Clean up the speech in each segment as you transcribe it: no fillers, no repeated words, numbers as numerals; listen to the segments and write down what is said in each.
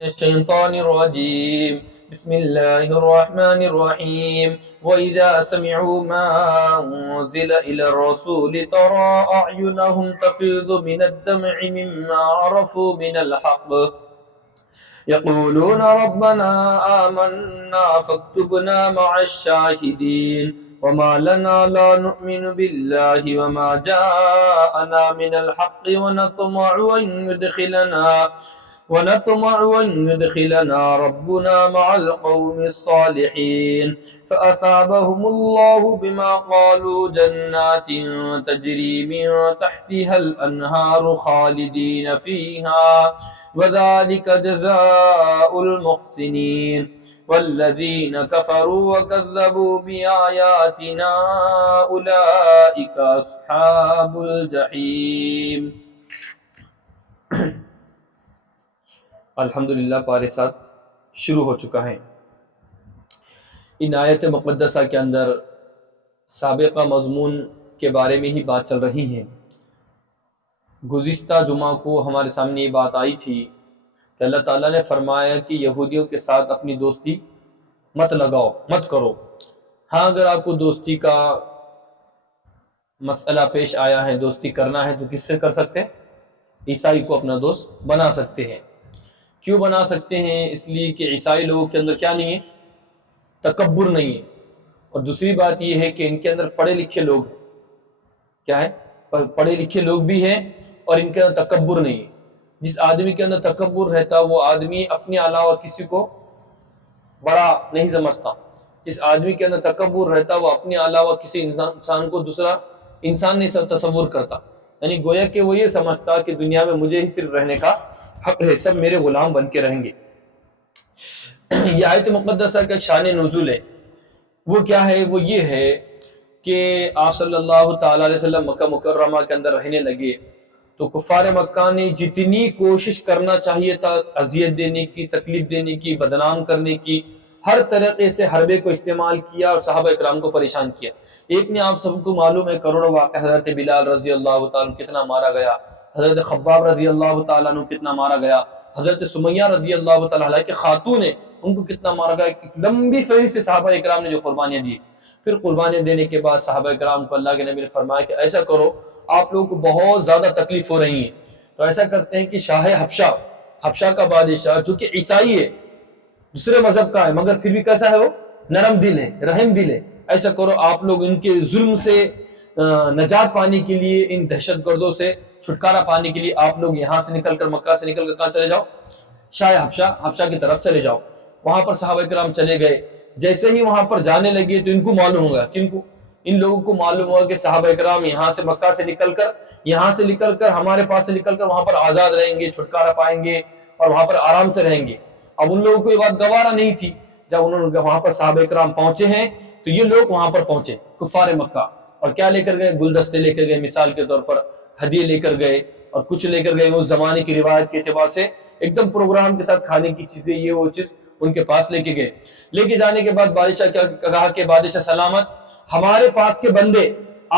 الشيطان الرجيم بسم الله الرحمن الرحيم وإذا سمعوا ما أنزل إلى الرسول ترى أعينهم تفيض من الدمع مما عرفوا من الحق يقولون ربنا آمنا فاكتبنا مع الشاهدين وما لنا لا نؤمن بالله وما جاءنا من الحق ونطمع أن يدخلنا ربنا مع القوم الصالحين فأثابهم الله بما قالوا جنات تجري من تحتها الأنهار خالدين فيها وذلك جزاء المحسنين والذين كفروا وكذبوا بآياتنا أولئك أصحاب الجحيم. الحمدللہ پارے ساتھ شروع ہو چکا ہے. ان آیت مقدسہ کے اندر سابقہ مضمون کے بارے میں ہی بات چل رہی ہے. گزشتہ جمعہ کو ہمارے سامنے یہ بات آئی تھی کہ اللہ تعالیٰ نے فرمایا کہ یہودیوں کے ساتھ اپنی دوستی مت لگاؤ، مت کرو. ہاں اگر آپ کو دوستی کا مسئلہ پیش آیا ہے، دوستی کرنا ہے، تو کس سے کر سکتے ہیں؟ عیسائی کو اپنا دوست بنا سکتے ہیں. کیوں بنا سکتے ہیں؟ اس لیے کہ عیسائی لوگوں کے اندر کیا نہیں ہے؟ تکبر نہیں ہے. اور دوسری بات یہ ہے کہ ان کے اندر پڑھے لکھے لوگ ہیں. کیا ہے؟ پڑھے لکھے لوگ بھی ہیں اور ان کے اندر تکبر نہیں ہے. جس آدمی کے اندر تکبر رہتا وہ آدمی اپنے علاوہ کسی کو بڑا نہیں سمجھتا. جس آدمی کے اندر تکبر رہتا وہ اپنے علاوہ کسی انسان کو دوسرا انسان نہیں تصور کرتا. یعنی گویا کہ وہ یہ سمجھتا کہ دنیا میں مجھے ہی صرف رہنے کا حق ہے، سب میرے غلام بن کے رہیں گے. یہ آیت مقدسہ کا شان نزول ہے. وہ کیا ہے؟ وہ یہ ہے کہ آپ صلی اللہ تعالی علیہ وسلم مکہ مکرمہ کے اندر رہنے لگے تو کفار مکہ نے جتنی کوشش کرنا چاہیے تھا اذیت دینے کی، تکلیف دینے کی، بدنام کرنے کی، ہر طریقے سے حربے کو استعمال کیا اور صحابہ اکرام کو پریشان کیا. ایک نے آپ سب کو معلوم ہے کروڑوں واقع، حضرت بلال رضی اللہ تعالیٰ عنہ کتنا مارا گیا، حضرت خباب رضی اللہ تعالیٰ عنہ کتنا مارا گیا، حضرت سمیہ رضی اللہ تعالیٰ عنہ کہ خاتون ہے ان کو کتنا مارا گیا. ایک لمبی فہرست سے صحابہ اکرام نے جو قربانیاں دی. پھر قربانیاں دینے کے بعد صحابہ اکرام کو اللہ کے نبی نے فرمایا کہ ایسا کرو، آپ لوگوں کو بہت زیادہ تکلیف ہو رہی ہے، تو ایسا کرتے ہیں کہ شاہ حبشہ کا بادشاہ جو کہ عیسائی ہے، دوسرے مذہب کا ہے، مگر پھر بھی کیسا ہے؟ وہ نرم دل ہے، رحم دل ہے. ایسا کرو آپ لوگ ان کے ظلم سے نجات پانے کے لیے، ان دہشت گردوں سے چھٹکارا پانے کے لیے آپ لوگ یہاں سے نکل کر، مکہ سے نکل کر کہاں چلے جاؤ؟ شاہ حبشہ کی طرف چلے جاؤ. وہاں پر صحابہ کرام چلے گئے. جیسے ہی وہاں پر جانے لگے تو ان کو معلوم ہوگا، ان لوگوں کو معلوم ہوا کہ صحابہ کرام یہاں سے مکہ سے نکل کر، ہمارے پاس سے نکل کر وہاں پر آزاد رہیں گے، چھٹکارا پائیں گے اور وہاں پر آرام سے رہیں گے. اب ان لوگوں کو یہ بات گوارا نہیں تھی. جب انہوں نے وہاں پر صحابہ کرام پہنچے ہیں تو یہ لوگ وہاں پر پہنچے کفار مکہ، اور کیا لے کر گئے؟ گلدستے لے کر گئے، مثال کے طور پر ہدیے لے کر گئے، اور کچھ لے کر گئے اس زمانے کی روایت کے اعتبار سے ایک دم پروگرام کے ساتھ کھانے کی چیزیں، یہ وہ چیز ان کے پاس لے کے گئے. لے کے جانے کے بعد بادشاہ کیا کہا کہ بادشاہ سلامت، ہمارے پاس کے بندے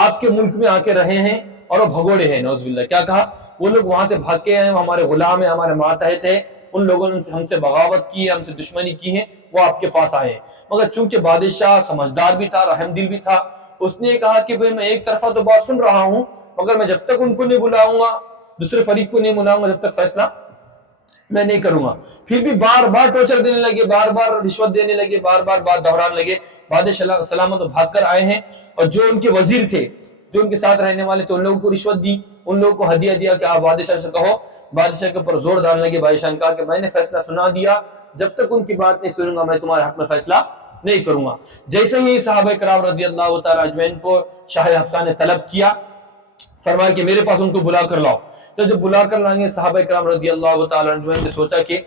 آپ کے ملک میں آ کے رہے ہیں اور وہ بھگوڑے ہیں. نعوذ باللہ. کیا کہا؟ وہ لوگ وہاں سے بھاگ کے آئے، وہ ہمارے غلام ہیں، ہمارے ماتحت ہیں، ان لوگوں نے ہم سے بغاوت کی ہے، ہم سے دشمنی کی ہے، وہ آپ کے پاس آئے ہیں. مگر چونکہ بادشاہ سمجھدار بھی تھا، رحم دل بھی تھا، اس نے کہا کہ بھئی میں ایک طرفہ تو بات سن رہا ہوں، مگر میں جب تک ان کو نہیں بلاؤں گا، دوسرے فریق کو نہیں بلاؤں گا، جب تک فیصلہ میں نہیں کروں گا. پھر بھی بار بار ٹورچر دینے لگے، بار بار رشوت دینے لگے، بار بار بات دہرانے لگے. بادشاہ سلامت بھاگ کر آئے ہیں، اور جو ان کے وزیر تھے، جو ان کے ساتھ رہنے والے تھے، ان لوگوں کو رشوت دی، ان لوگوں کو ہدیہ دیا کہ آپ بادشاہ سے کہو. بادشاہ کے اوپر زور ڈالنے لگے. بادشاہ نے کہا کہ میں نے فیصلہ سنا دیا، جب تک ان کی بات نہیں سنوں گا میں تمہارے حق میں فیصلہ نہیں کروں گا. جیسے ہی صحابہ کرام رضی اللہ تعالی اجمعین کو شاہ حبشہ نے طلب کیا، فرمایا کہ میرے پاس ان کو بلا کر لاؤ. تو جب بلا کر لائیں گے صحابہ کرام رضی اللہ تعالی عنہ نے سوچا کہ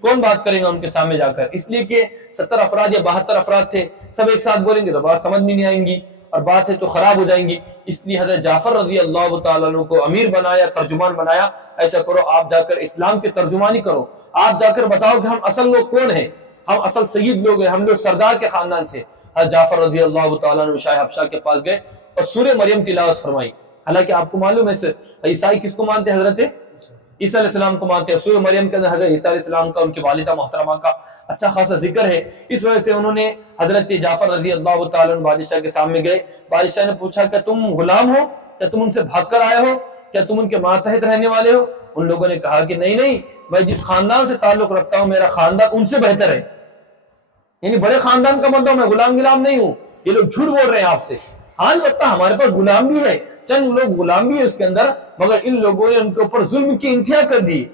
کون بات کریں گا ان کے سامنے جا کر، اس لیے کہ 70 افراد یا 72 افراد تھے، سب ایک ساتھ بولیں گے تو بات سمجھ میں نہیں آئیں گی اور بات ہے تو خراب ہو جائیں گی. اس لیے حضرت جعفر رضی اللہ تعالیٰ عنہ کو امیر بنایا، ترجمان بنایا. ایسا کرو آپ جا کر اسلام کی ترجمانی کرو، آپ جا کر بتاؤ کہ ہم اصل لوگ کون ہیں، ہم اصل سید لوگ ہیں، ہم لوگ سردار کے خاندان سے. حضرت جعفر رضی اللہ تعالیٰ عنہ شاہ حبشہ کے پاس گئے اور سورہ مریم تلاوت فرمائی. حالانکہ آپ کو معلوم ہے عیسائی کس کو مانتے ہیں؟ حضرت عیسیٰ علیہ السلام کو مانتے ہیں. سورہ مریم کے اندر حضرت عیسیٰ علیہ السلام کا، ان کی والدہ محترمہ کا اچھا خاصا ذکر ہے. اس وجہ سے انہوں نے حضرت جعفر رضی اللہ تعالیٰ عنہ بادشاہ کے سامنے گئے. بادشاہ نے پوچھا کہ تم غلام ہو، کیا تم ان سے بھاگ کر آئے ہو، کیا تم ان کے ماتحت رہنے والے ہو؟ ان لوگوں نے کہا کہ نہیں نہیں، میں جس خاندان سے تعلق رکھتا ہوں میرا خاندان ان سے بہتر ہے، یعنی بڑے خاندان کا بندہ ہوں، میں غلام نہیں ہوں. یہ لوگ جھوٹ بول رہے ہیں آپ سے. ہاں البتہ ہمارے پاس غلام بھی ہے، چند لوگ غلام بھی ہے اس کے اندر، مگر ان لوگوں نے ان کے اوپر ظلم کی انتہا کر دی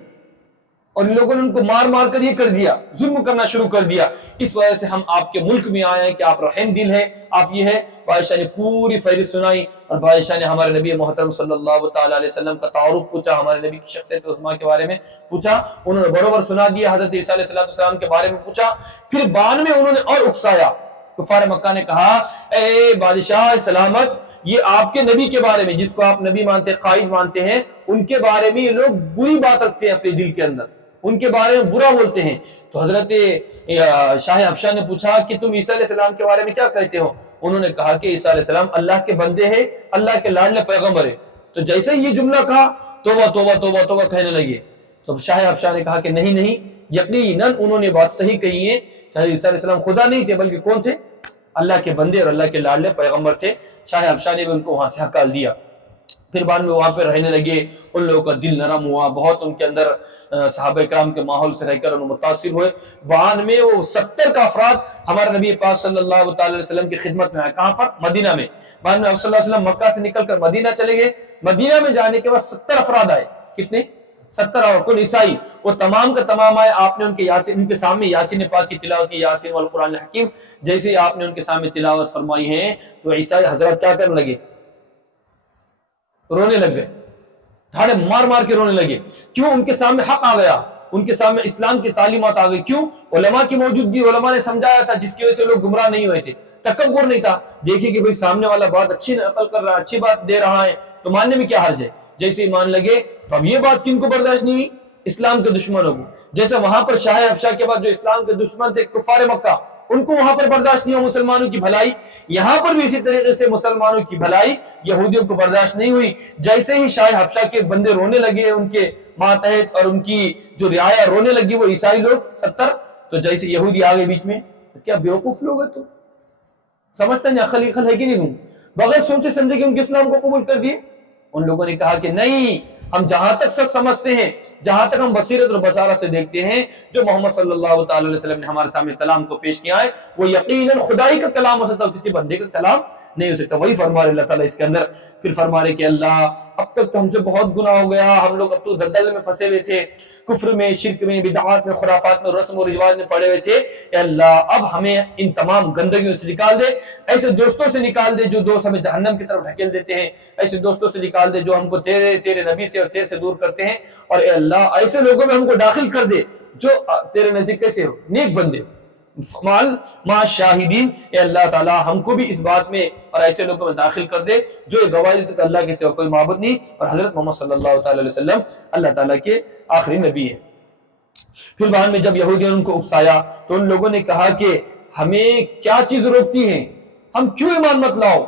اور ان لوگوں نے ان کو مار مار کر یہ کر دیا، ظلم کرنا شروع کر دیا. اس وجہ سے ہم آپ کے ملک میں آئے ہیں کہ آپ رحم دل ہے، آپ یہ ہے. بادشاہ نے پوری فہرست سنائی اور بادشاہ نے ہمارے نبی محترم صلی اللہ تعالیٰ علیہ وسلم کا تعارف پوچھا، ہمارے نبی کی شخصیت عظمیٰ کے بارے میں پوچھا. انہوں نے بروبر سنا دیا، حضرت عیسیٰ علیہ السلام کے بارے میں پوچھا. پھر بعد میں انہوں نے اور اکسایا. کفار مکہ نے کہا اے بادشاہ سلامت، یہ آپ کے نبی کے بارے میں، جس کو آپ نبی مانتے قائد مانتے ہیں، ان کے بارے میں یہ لوگ بری بات رکھتے ہیں اپنے دل کے اندر، ان کے بارے میں برا بولتے ہیں. تو حضرت شاہ حبشہ نے پوچھا کہ تم عیسیٰ علیہ السلام کے بارے میں کیا کہتے ہو؟ انہوں نے کہا کہ عیسیٰ علیہ السلام اللہ کے بندے ہیں، اللہ کے لاڈلے پیغمبر ہے. تو جیسے ہی یہ جملہ کہا توبہ توبہ توبہ توبہ کہنے لگے. تو شاہ حبشہ نے کہا کہ نہیں، یقیناً انہوں نے بات صحیح کہی ہے کہ عیسیٰ علیہ السلام خدا نہیں تھے بلکہ کون تھے؟ اللہ کے بندے اور اللہ کے لاڈلے پیغمبر تھے. شاہ حبشہ نے بھی ان کو وہاں سے ہکال دیا. پھر بعد میں وہاں پہ رہنے لگے. ان لوگوں کا دل نرم ہوا بہت، ان کے اندر صحابہ کرام کے ماحول سے رہ کر انہوں متاثر ہوئے. بعد میں وہ 70 کا افراد ہمارے نبی پاک صلی اللہ تعالی علیہ وسلم کی خدمت میں آئے. کہاں پر؟ مدینہ میں. بعد میں صلی اللہ علیہ وسلم مکہ سے نکل کر مدینہ چلے گئے. مدینہ میں جانے کے بعد 70 افراد آئے. کتنے؟ 70. اور کل عیسائی وہ تمام کا تمام آئے. آپ نے ان کے سامنے یاسین پاک کی تلاوت کی، یاسین والقرآن الحکیم. جیسے ہی آپ نے ان کے سامنے تلاوت فرمائی ہے تو عیسائی حضرت کیا کرنے لگے؟ رونے لگ گئے، دھاڑے مار مار کے رونے لگے. کیوں؟ ان کے سامنے حق آ گیا، ان کے سامنے اسلام کی تعلیمات آ گئی. کیوں؟ علماء کی موجودگی، علماء نے سمجھایا تھا جس کی وجہ سے لوگ گمراہ نہیں ہوئے تھے. تکبر نہیں تھا. دیکھیے کہ بھئی سامنے والا بات اچھی نقل کر رہا ہے، اچھی بات دے رہا ہے تو ماننے میں کیا حرج ہے. جیسے ہی مان لگے تو اب یہ بات کن کو برداشت نہیں ہوئی؟ اسلام کے دشمنوں کو. جیسے وہاں پر شاہ حبشہ کے بعد جو اسلام کے دشمن تھے کفار مکہ، ان کو وہاں پر برداشت نہیں ہوا مسلمانوں کی بھلائی. یہاں پر بھی اسی طریقے سے مسلمانوں کی بھلائی یہودیوں کو برداشت نہیں ہوئی. جیسے ہی شاہ حبشہ کے بندے رونے لگے، ان کے ماتحت اور ان کی جو رعایا رونے لگی، وہ عیسائی لوگ 70. تو جیسے یہودی آگے بیچ میں، کیا بیوقوف لوگ ہیں؟ تو سمجھتے ہیں عقل ہے کہ نہیں؟ بغیر سوچے سمجھے کہ ان کے اسلام کو قبول کر دیے. ان لوگوں نے کہا کہ نہیں، ہم جہاں تک سچ سمجھتے ہیں، جہاں تک ہم بصیرت اور بصارت سے دیکھتے ہیں، جو محمد صلی اللہ تعالی علیہ وسلم نے ہمارے سامنے کلام کو پیش کیا ہے وہ یقیناً خدائی کا کلام ہو سکتا ہے، کسی بندے کا کلام نہیں ہو سکتا. وہی فرما رہے اللہ تعالیٰ اس کے اندر. پھر فرما رہے کہ اللہ اب تک تو ہم سے بہت گناہ ہو گیا، ہم لوگ اب تو دلدل میں پھنسے ہوئے تھے، کفر میں، شرک میں، بدعات میں، خرافات میں، رسم و رواج میں پڑے ہوئے تھے. اے اللہ اب ہمیں ان تمام گندگیوں سے نکال دے، ایسے دوستوں سے نکال دے جو دوست ہمیں جہنم کی طرف ڈھکیل دیتے ہیں، ایسے دوستوں سے نکال دے جو ہم کو تیرے نبی سے اور تیرے سے دور کرتے ہیں. اور اے اللہ ایسے لوگوں میں ہم کو داخل کر دے جو تیرے نزدیک کیسے ہو؟ نیک بندے ما شاہدین. اے اللہ تعالیٰ ہم کو بھی اس بات میں اور ایسے لوگوں میں داخل کر دے جو گواہی دیتے کہ اللہ کے سوا کوئی معبود نہیں اور حضرت محمد صلی اللہ تعالی علیہ وسلم اللہ تعالیٰ کے آخری نبی ہے. پھر بعد میں جب یہودیوں نے ان کو اکسایا تو ان لوگوں نے کہا کہ ہمیں کیا چیز روکتی ہے، ہم کیوں ایمان مت لاؤ؟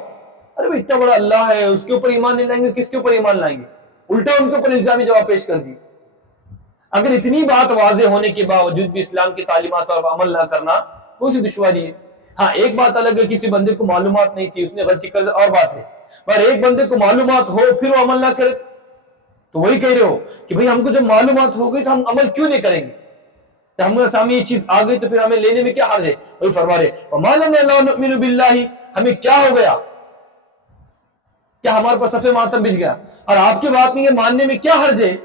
ارے بھائی اتنا بڑا اللہ ہے، اس کے اوپر ایمان نہیں لائیں گے، کس کے اوپر ایمان لائیں گے؟ الٹا ان کے اوپر الزامی جواب پیش کر دی. اگر اتنی بات واضح ہونے کے باوجود بھی اسلام کی تعلیمات پر عمل نہ کرنا کون سی دشواری ہے؟ ہاں ایک بات الگ ہے، کسی بندے کو معلومات نہیں تھی، اس نے غلطی کر اور بات ہے، پر ایک بندے کو معلومات ہو پھر وہ عمل نہ کرے تو وہی کہہ رہے ہو کہ بھئی ہم کو جب معلومات ہو گئی تو ہم عمل کیوں نہیں کریں گے؟ تو ہمارے سامنے یہ چیز آ گئی تو پھر ہمیں لینے میں کیا حرج ہے؟ وہی فرما رہے وَمَا لَنَا لَا نُؤْمِنُ بِاللَّهِ، ہمیں کیا ہو گیا؟ کیا ہمارے پاس صفحہ ماتم بچ گیا؟ اور آپ کی بات نہیں ہے ماننے میں کیا حرج ہے؟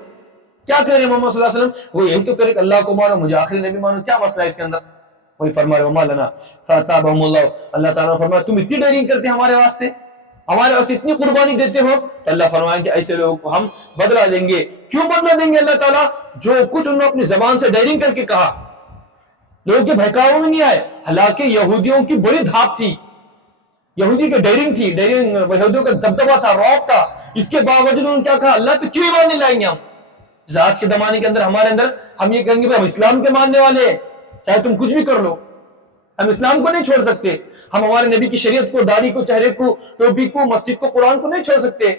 کیا کہہ رہے ہیں محمد صلی اللہ علیہ وسلم؟ وہ یہی تو کرے کہ اللہ کو مانو، مجھے آخری نبی مانو، کیا مسئلہ ہے اس کے اندر؟ وہی فرما رہے وَمَا لَنَا فَأَصَابَهُمُ اللَّهُ، اللہ تعالیٰ نے فرمایا تم اتنی ڈیرنگ کرتے ہیں ہمارے واسطے، ہمارے واسطے اتنی قربانی دیتے ہو، تو اللہ فرمائے کہ ایسے لوگوں کو ہم بدلہ دیں گے. کیوں بدلہ دیں گے اللہ تعالیٰ؟ جو کچھ انہوں نے اپنی زبان سے ڈیرنگ کر کے کہا، لوگوں کے بہکاؤ میں نہیں آئے. حالانکہ یہودیوں کی بڑی دھاپ تھی، یہودی کی ڈیرنگ تھی، یہودیوں کا دبدبہ تھا، رعب تھا، اس کے باوجود انہوں نے کیا کہا؟ اللہ پہ کیوں ایمان نہیں لائیں گے ہم؟ ذات کے زمانے کے اندر ہمارے اندر ہم یہ کہیں گے ہم اسلام کے ماننے والے ہیں، چاہے تم کچھ بھی کر لو، ہم اسلام کو نہیں چھوڑ سکتے، ہم ہمارے نبی کی شریعت کو، داڑھی کو، چہرے کو، ٹوپی کو، مسجد کو، قرآن کو نہیں چھوڑ سکتے.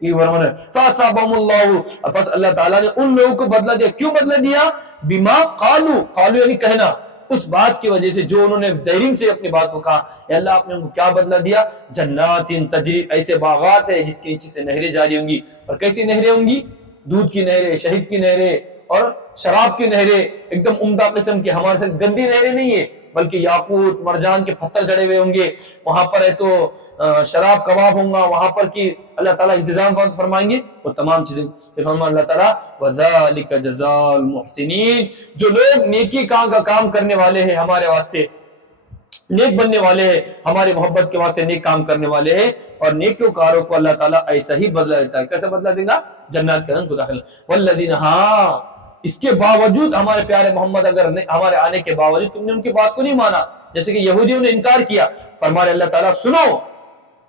یہ فرمانا فاصابهم اللہ، بس اللہ تعالیٰ نے ان لوگوں کو بدلہ دیا. کیوں بدلہ دیا؟ بما قالوا، قالوا یعنی کہنا، اس بات کی وجہ سے جو انہوں نے دائرین سے اپنی بات کو کہا. یا اللہ آپ نے ان کو کیا بدلہ دیا؟ جنات تجری، ایسے باغات ہے جس کے نیچے سے نہریں جاری ہوں گی. اور کیسی نہریں ہوں گی؟ دودھ کی نہریں، شہد کی نہریں اور شراب کی نہریں، ایک دم عمدہ قسم کی، ہمارے سے گندی نہریں نہیں ہے بلکہ یاقوت مرجان کے پتھر جڑے ہوئے ہوں گے. وہاں پر ہے تو شراب کباب ہوں گا، وہاں پر کی اللہ تعالیٰ انتظام فرمائیں گے وہ تمام چیزیں. پھر فرمایا اللہ تعالیٰ وَذَلِكَ جَزَاءُ الْمُحْسِنِينَ، جو لوگ نیکی کا کام کرنے والے ہیں، ہمارے واسطے نیک بننے والے ہیں، ہماری محبت کے واسطے نیک کام کرنے والے ہیں، اور نیکیوں کاروں کو اللہ تعالیٰ ایسا ہی بدلہ دیتا ہے. کیسے بدلہ دے گا؟ جنات کے اندر داخل. والذین، ہاں اس کے باوجود ہمارے پیارے محمد، اگر ہمارے آنے کے باوجود تم نے ان کی بات کو نہیں مانا، جیسے کہ یہودیوں نے انکار کیا، فرمایا اللہ تعالیٰ سنو،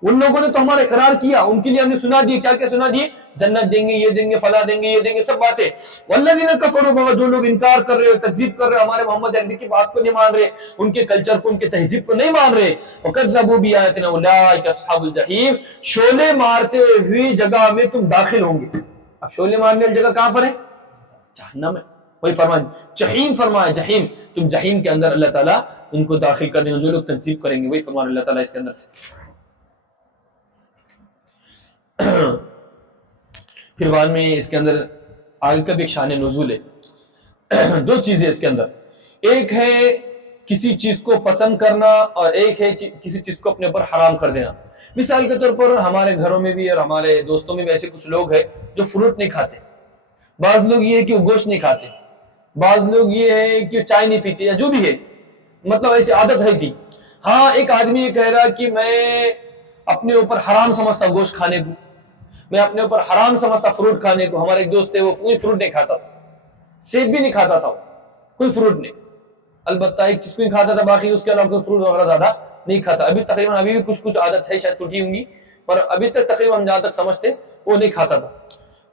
ان لوگوں نے تو ہمارا اقرار کیا، ان کے لیے ہم نے سنا دی. کیا کیا سنا دی؟ جنت دیں گے، یہ دیں گے، فلاں دیں گے، یہ دیں گے، سب باتیں. والذین کفروا، مگر جو لوگ انکار کر رہے، تکذیب کر رہے، ہمارے محمد عربی کی بات کو نہیں مان رہے، ان کے کلچر کو، ان کے تہذیب کو نہیں مان رہے، وکذبوا بآیاتنا اولئک اصحاب الجحیم، شعلے مارتے ہوئی جگہ میں تم داخل ہوں گے. اب شعلے مارنے والی جگہ کہاں پر ہے؟ جہنم ہے. وہی فرمایا جحیم، فرمایا جحیم، تم جحیم کے اندر اللہ تعالیٰ ان کو داخل کر دیں گے جو لوگ تکذیب کریں گے. وہی فرمایا اللہ تعالیٰ اس کے اندر سے. پھر بعد میں اس کے اندر آگے کا بھی ایک شان نزول ہے. دو چیزیں اس کے اندر، ایک ہے کسی چیز کو پسند کرنا اور ایک ہے کسی چیز کو اپنے اوپر حرام کر دینا. مثال کے طور پر ہمارے گھروں میں بھی اور ہمارے دوستوں میں بھی ایسے کچھ لوگ ہیں جو فروٹ نہیں کھاتے. بعض لوگ یہ ہے کہ وہ گوشت نہیں کھاتے، بعض لوگ یہ ہے کہ چائے نہیں پیتے، یا جو بھی ہے، مطلب ایسی عادت ہے تھی. ہاں ایک آدمی یہ کہہ رہا کہ میں اپنے اوپر حرام سمجھتا گوشت کھانے کو، میں اپنے اوپر حرام سمجھتا فروٹ کھانے کو. ہمارے ایک دوست تھے، وہ کوئی فروٹ نہیں کھاتا تھا، سیب بھی نہیں کھاتا تھا، کوئی فروٹ نہیں. البتہ ایک چیز کو نہیں کھاتا تھا، باقی اس کے علاوہ کوئی فروٹ وغیرہ زیادہ نہیں کھاتا. ابھی بھی کچھ عادت ہے، شاید ٹوٹی ہوں گی، پر ابھی تک تقریباً ہم جہاں تک سمجھتے وہ نہیں کھاتا تھا.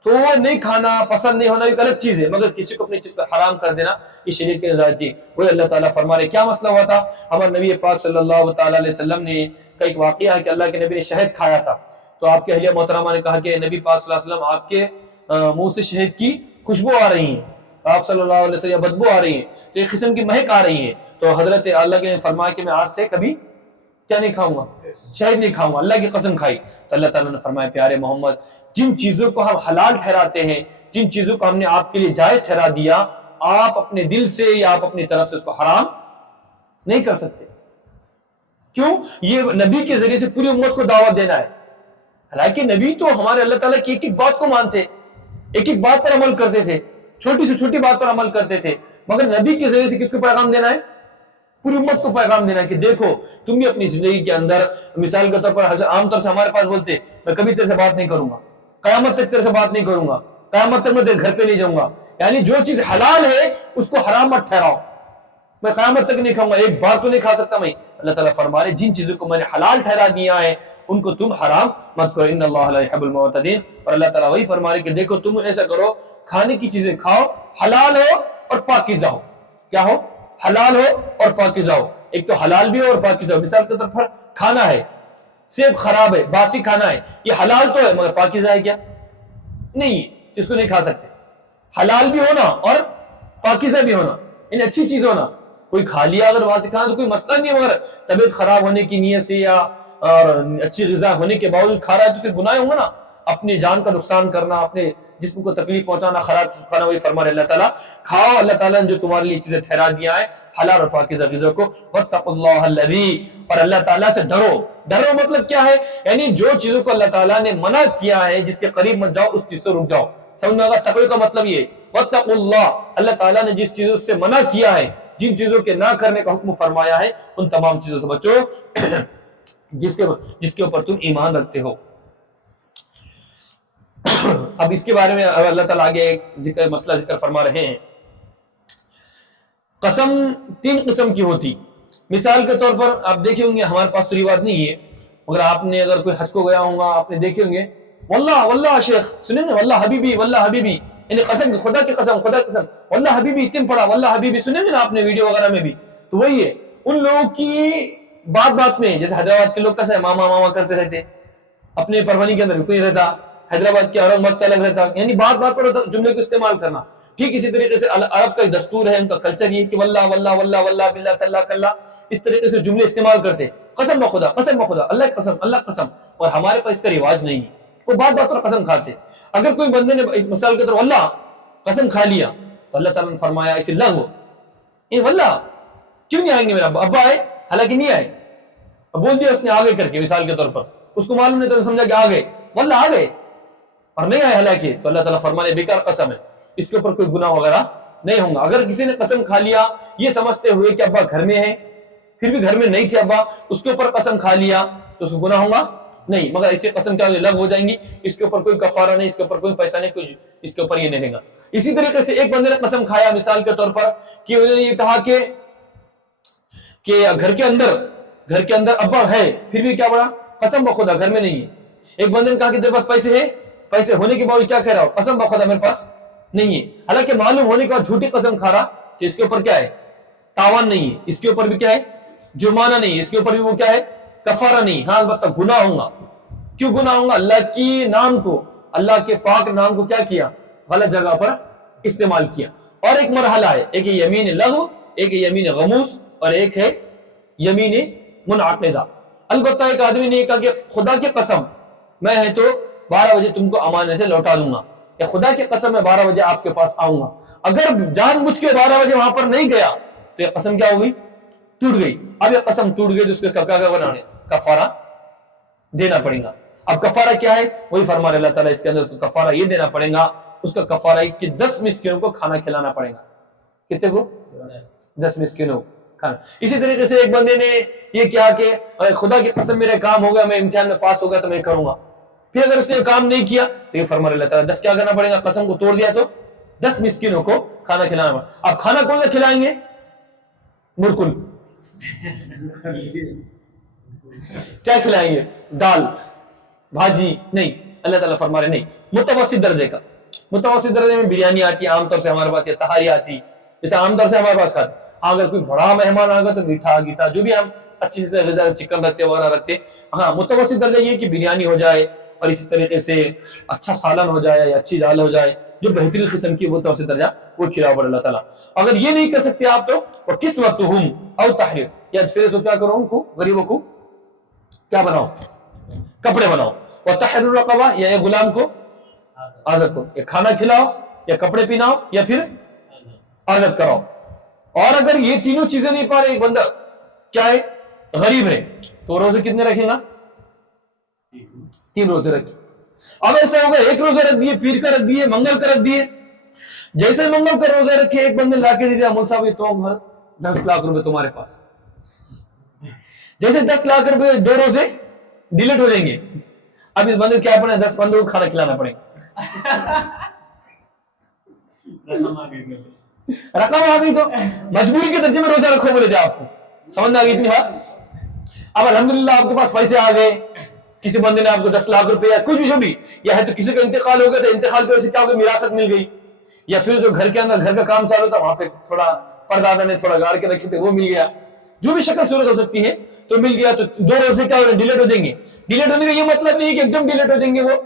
تو وہ نہیں کھانا، پسند نہیں ہونا ایک الگ چیز ہے، مگر کسی کو اپنی چیز پر حرام کر دینا یہ شریعت کی ہدایت تھی. وہی اللہ تعالیٰ فرما رہے. کیا مسئلہ ہوا تھا؟ ہمارے نبی پاک صلی اللہ تعالیٰ علیہ وسلم نے کا ایک واقعہ ہے کہ اللہ کے نبی نے شہد کھایا تھا. تو آپ کے اہلیہ محترمہ نے کہا کہ نبی پاک صلی اللہ علیہ وسلم آپ کے منہ سے شہد کی خوشبو آ رہی ہیں، آپ صلی اللہ علیہ وسلم بدبو آ رہی ہے، تو ایک قسم کی مہک آ رہی ہے. تو حضرت اللہ کے نے فرمایا کہ میں آج سے کبھی کیا نہیں کھاؤں گا؟ شہد نہیں کھاؤں گا. اللہ کی قسم کھائی. تو اللہ تعالیٰ نے فرمایا پیارے محمد، جن چیزوں کو ہم حلال ٹھہراتے ہیں، جن چیزوں کو ہم نے آپ کے لیے جائز ٹھہرا دیا، آپ اپنے دل سے یا آپ اپنی طرف سے اس کو حرام نہیں کر سکتے. کیوں؟ یہ نبی کے ذریعے سے پوری امت کو دعوت دینا ہے. حالانکہ نبی تو ہمارے اللہ تعالیٰ کی ایک ایک بات کو مانتے، ایک ایک بات پر عمل کرتے تھے، چھوٹی سے چھوٹی بات پر عمل کرتے تھے، مگر نبی کے ذریعے سے کس کو پیغام دینا ہے؟ پوری امت کو پیغام دینا ہے کہ دیکھو تم بھی اپنی زندگی کے اندر، مثال کے طور پر عام طور سے ہمارے پاس بولتے میں کبھی تیرے سے بات نہیں کروں گا، قیامت تک تیرے سے بات نہیں کروں گا، قیامت تک میں تیرے گھر پہ نہیں جاؤں گا. یعنی جو چیز حلال ہے اس کو حرام مت ٹھہراؤ، میں قیامت تک نہیں کھاؤں گا، ایک بار تو نہیں کھا سکتا میں. اللہ تعالیٰ فرما رہے جن چیزوں کو میں نے حلال ٹھہرا دیا ہے ان کو تم حرام مت کرو. ان اللہ لا يحب المعتدین. اور اللہ تعالیٰ وہی فرما رہے کہ دیکھو تم ایسا کرو، کھانے کی چیزیں کھاؤ، حلال ہو اور پاکیزہ ہو. کیا ہو؟ حلال ہو اور پاکیزہ ہو. ایک تو حلال بھی ہو اور پاکیزہ ہو. مثال کے طور پر کھانا ہے، سیب خراب ہے، باسی کھانا ہے، یہ حلال تو ہے مگر پاکیزہ ہے کیا؟ نہیں، جس کو نہیں کھا سکتے. حلال بھی ہونا اور پاکیزہ بھی ہونا، یعنی اچھی چیز ہونا. کوئی کھا لیا اگر وہاں سے کھانا تو کوئی مسئلہ نہیں ہے، مگر طبیعت خراب ہونے کی نیت سے یا اور اچھی غذا ہونے کے باوجود کھا رہا ہے تو پھر گناہ ہوں گا نا. اپنی جان کا نقصان کرنا، اپنے جسم کو تکلیف پہنچانا، خراب کھانا. وہی فرما رہے اللہ تعالیٰ کھاؤ، اللہ تعالیٰ نے جو تمہارے لیے چیزیں ٹھہرا دیا ہے حلال اور پاکیزہ غذا کو. واتقوا اللہ الذی، اور اللہ تعالیٰ سے ڈرو. ڈرو مطلب کیا ہے؟ یعنی جو چیزوں کو اللہ تعالیٰ نے منع کیا ہے، جس کے قریب مت جاؤ، اس چیز سے رک جاؤ. سمجھ میں آگا؟ تقوی کا مطلب یہ واتقوا اللہ، اللہ تعالیٰ نے جس چیزوں سے منع کیا ہے، جن چیزوں کے نہ کرنے کا حکم فرمایا ہے، ان تمام چیزوں سے بچو جس کے اوپر تم ایمان رکھتے ہو. اب اس کے بارے میں اللہ تعالیٰ آگے ایک مسئلہ ذکر فرما رہے ہیں. قسم تین قسم کی ہوتی. مثال کے طور پر آپ دیکھیں ہوں گے، ہمارے پاس تو رواج نہیں ہے، مگر آپ نے اگر کوئی حج کو گیا ہوں گا آپ نے دیکھے ہوں گے واللہ واللہ شیخ سنیں نا، واللہ حبیبی واللہ حبیبی، یعنی قسم، خدا کی قسم، خدا کی قسم، واللہ حبیبی اتنے پڑا، واللہ حبیبی سنیں گے نا آپ نے ویڈیو وغیرہ میں بھی. تو وہی ہے ان لوگوں کی بات بات میں، جیسے حیدرآباد کے لوگ کیسے ماما ماما کرتے رہتے، اپنے پرونی کے اندر کوئی رہتا، حیدرآباد کے اورنگ کا الگ رہتا، یعنی بات بات پر جملے کو استعمال کرنا. ٹھیک اسی طریقے سے عرب کا دستور ہے، ان کا کلچر یہ کہ واللہ واللہ واللہ واللہ باللہ تاللہ کلہ، اس طریقے سے جملے استعمال کرتے، قسم بخدا قسم بخدا، اللہ قسم اللہ قسم. اور ہمارے پاس اس کا رواج نہیں ہے، وہ بات بات پر قسم کھاتے. اگر کوئی بندے نے مثال کے طور اللہ قسم کھا لیا تو اللہ تعالیٰ نے فرمایا اسے لغو، یہ واللہ کیوں نہیں آئیں گے میرا ابا آئے حالانکہ نہیں آئے، اب بول دیا اس نے آگے کر کے مثال کے طور پر، اس کو معلوم نہیں تو سمجھا کہ آ گئے، واللہ آ گئے اور نہیں آئے حالانکہ، تو اللہ تعالیٰ فرمانے بیکار قسم ہے، اس کے اوپر کوئی گناہ وغیرہ نہیں ہوگا. اگر کسی نے قسم کھا لیا یہ سمجھتے ہوئے کہ ابا گھر میں ہے، پھر بھی گھر میں نہیں تھے ابا، اس کے اوپر قسم کھا لیا تو اس کو گناہ ہوگا نہیں، مگر ایسی قسم کیا لغو ہو جائیں گی، اس کے اوپر کوئی کفارہ نہیں، اس کے اوپر کوئی پیسہ نہیں، کوئی اس کے اوپر یہ نہیں رہے گا. اسی طریقے سے ایک بندے نے قسم کھایا مثال کے طور پر کہ انہوں نے یہ کہا کہ گھر کے اندر ابا ہے، پھر بھی کیا بڑا قسم بخدا گھر میں نہیں ہے. ایک بندے نے کہا کہ تیرے پاس پیسے ہے، پیسے ہونے کے باوجود کیا کہہ رہا ہو، قسم بخدا میرے پاس نہیں ہے، حالانکہ معلوم ہونے کے بعد جھوٹی قسم کھا رہا کہ اس کے اوپر کیا ہے تاوان نہیں ہے، اس کے اوپر بھی کیا ہے جرمانہ نہیں ہے، اس کے اوپر بھی وہ کیا ہے کفارہ نہیں. ہاں البتہ گناہ ہوگا. کیوں گناہ ہوگا؟ اللہ کی نام کو، اللہ کے پاک نام کو کیا کیا، غلط جگہ پر استعمال کیا. اور ایک مرحلہ ہے، ایک ہے یمین لغو، ایک ہے یمین غموس، اور ایک ہے یمین منعقدہ. البتہ ایک آدمی نے کہا کہ خدا کی قسم میں ہے تو 12 بجے تم کو امانت سے لوٹا دوں گا، یا خدا کی قسم میں 12 بجے آپ کے پاس آؤں گا. اگر جان بوجھ کے 12 بجے وہاں پر نہیں گیا تو یہ قسم کیا ہوگی، ٹوٹ گئی. اب یہ قسم ٹوٹ گئی تو اس کا کیا بنانے، کفارہ دینا پڑے گا. اب کفارہ کیا ہے، وہی فرما رہے اللہ تعالیٰ اس کے اندر، اس کو کفارہ یہ دینا پڑے گا، اس کا کفارہ ہے کہ 10 مسکینوں کو کھانا کھلانا پڑے گا. کتنے کو؟ 10 مسکینوں کھانا. اسی طریقے سے ایک بندے نے یہ کیا کہ خدا کی قسم میرے کام ہو گیا، میں امتحان میں پاس ہو گیا تو میں کروں گا. پھر اگر اس نے کام نہیں کیا تو یہ فرما رہے اللہ تعالیٰ 10 کیا کرنا پڑے گا، قسم کو توڑ دیا تو 10 مسکینوں کو کھانا کھلانا پڑے گا. اب کھانا کون سا کھلائیں گے، مرکل کیا کھلائیں گے، دال بھاجی نہیں. اللہ تعالیٰ فرما رہے نہیں، متوسط درجے کا. متوسط درجے میں بریانی آتی ہے عام طور سے ہمارے پاس، یا تہاری آتی جیسے عام طور سے ہمارے پاس کھاتے. اگر کوئی بڑا مہمان آ گیا تو میٹھا گیٹا جو بھی ہم اچھی سے غذا چکن رکھتے وغیرہ رکھتے. ہاں متوسط درجہ یہ کہ بریانی ہو جائے اور اسی طریقے سے اچھا سالن ہو جائے یا اچھی دال ہو جائے، جو بہترین قسم کی متوسط درجہ وہ کھلاؤ پڑے اللہ تعالیٰ. اگر یہ نہیں کر سکتے آپ تو وہ کس وقت ہم او تحریر، یا پھر تو کیا کرو، ان کو غریبوں کو کیا بناؤ، کپڑے بناؤ. اور تحریر رقبہ، یا ایک غلام کو آزاد کرو، یا کھانا کھلاؤ یا کپڑے پہناؤ یا پھر آزاد کراؤ. اور اگر یہ تینوں چیزیں نہیں پا رہے، ایک بندہ کیا ہے غریب ہے، تو روزے کتنے رکھے گا، 3 روزے رکھے. اب ایسا ہوگا ایک روزہ رکھ دیے، پیر کا رکھ دیے، منگل کا رکھ دیے. جیسے منگل کا روزہ رکھے ایک بندے لا کے دے دیا، مول صاحب یہ تو 10 لاکھ روپے تمہارے پاس. جیسے 10 لاکھ روپے 2 روزے ڈیلیٹ ہو جائیں گے. اب اس بندے کیا پڑے، 10 بندوں کو کھانا کھلانا پڑے گا. رقم آ گئی تو مجبوری کے درجے میں روزہ رکھو بولے تھے آپ کو، سمجھ میں آ گئی اتنی بات. اب الحمدللہ آپ کے پاس پیسے آ گئے، کسی بندے نے آپ کو 10 لاکھ روپے یا کچھ بھی جو بھی، یا ہے تو کسی کا انتقال ہو گیا تو انتقال کی وجہ سے کیا ہو گیا، وراثت مل گئی. یا پھر جو گھر کے اندر گھر کا کام چالو تھا وہاں پہ تھوڑا پردادا نے تھوڑا گاڑ کے رکھے تھے وہ مل گیا. جو بھی شکل صورت ہو سکتی ہے تو مل گیا. تو 2 روزے کیا ڈیلیٹ ہو جائیں گے. ڈیلیٹ ہونے کا یہ مطلب نہیں ہے کہ ایک دم ڈیلیٹ ہو جائیں گے، وہ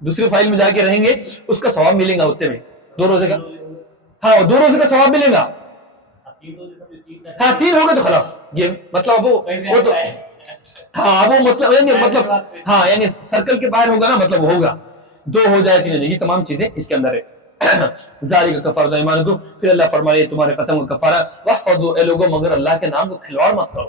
دوسری فائل میں جا کے رہیں گے، اس کا ثواب ملے گا اتنے میں 2 روزے کا. ہاں 2 روزے کا ثواب ملے گا. ہاں 3 ہو گئے تو خلاص، یہ مطلب وہ تو ہاں وہ مطلب ہاں یعنی سرکل کے باہر ہوگا نا، مطلب ہوگا 2 ہو جائے 3 ہو جائے، یہ تمام چیزیں اس کے اندر ہے. ذالک کا کفارۃ ایمانکم. پھر اللہ فرمائے تمہارے قسم کا کفارہ، واحفظوا اے لوگوں مگر اللہ کے نام کو کھلواڑ مت کرو،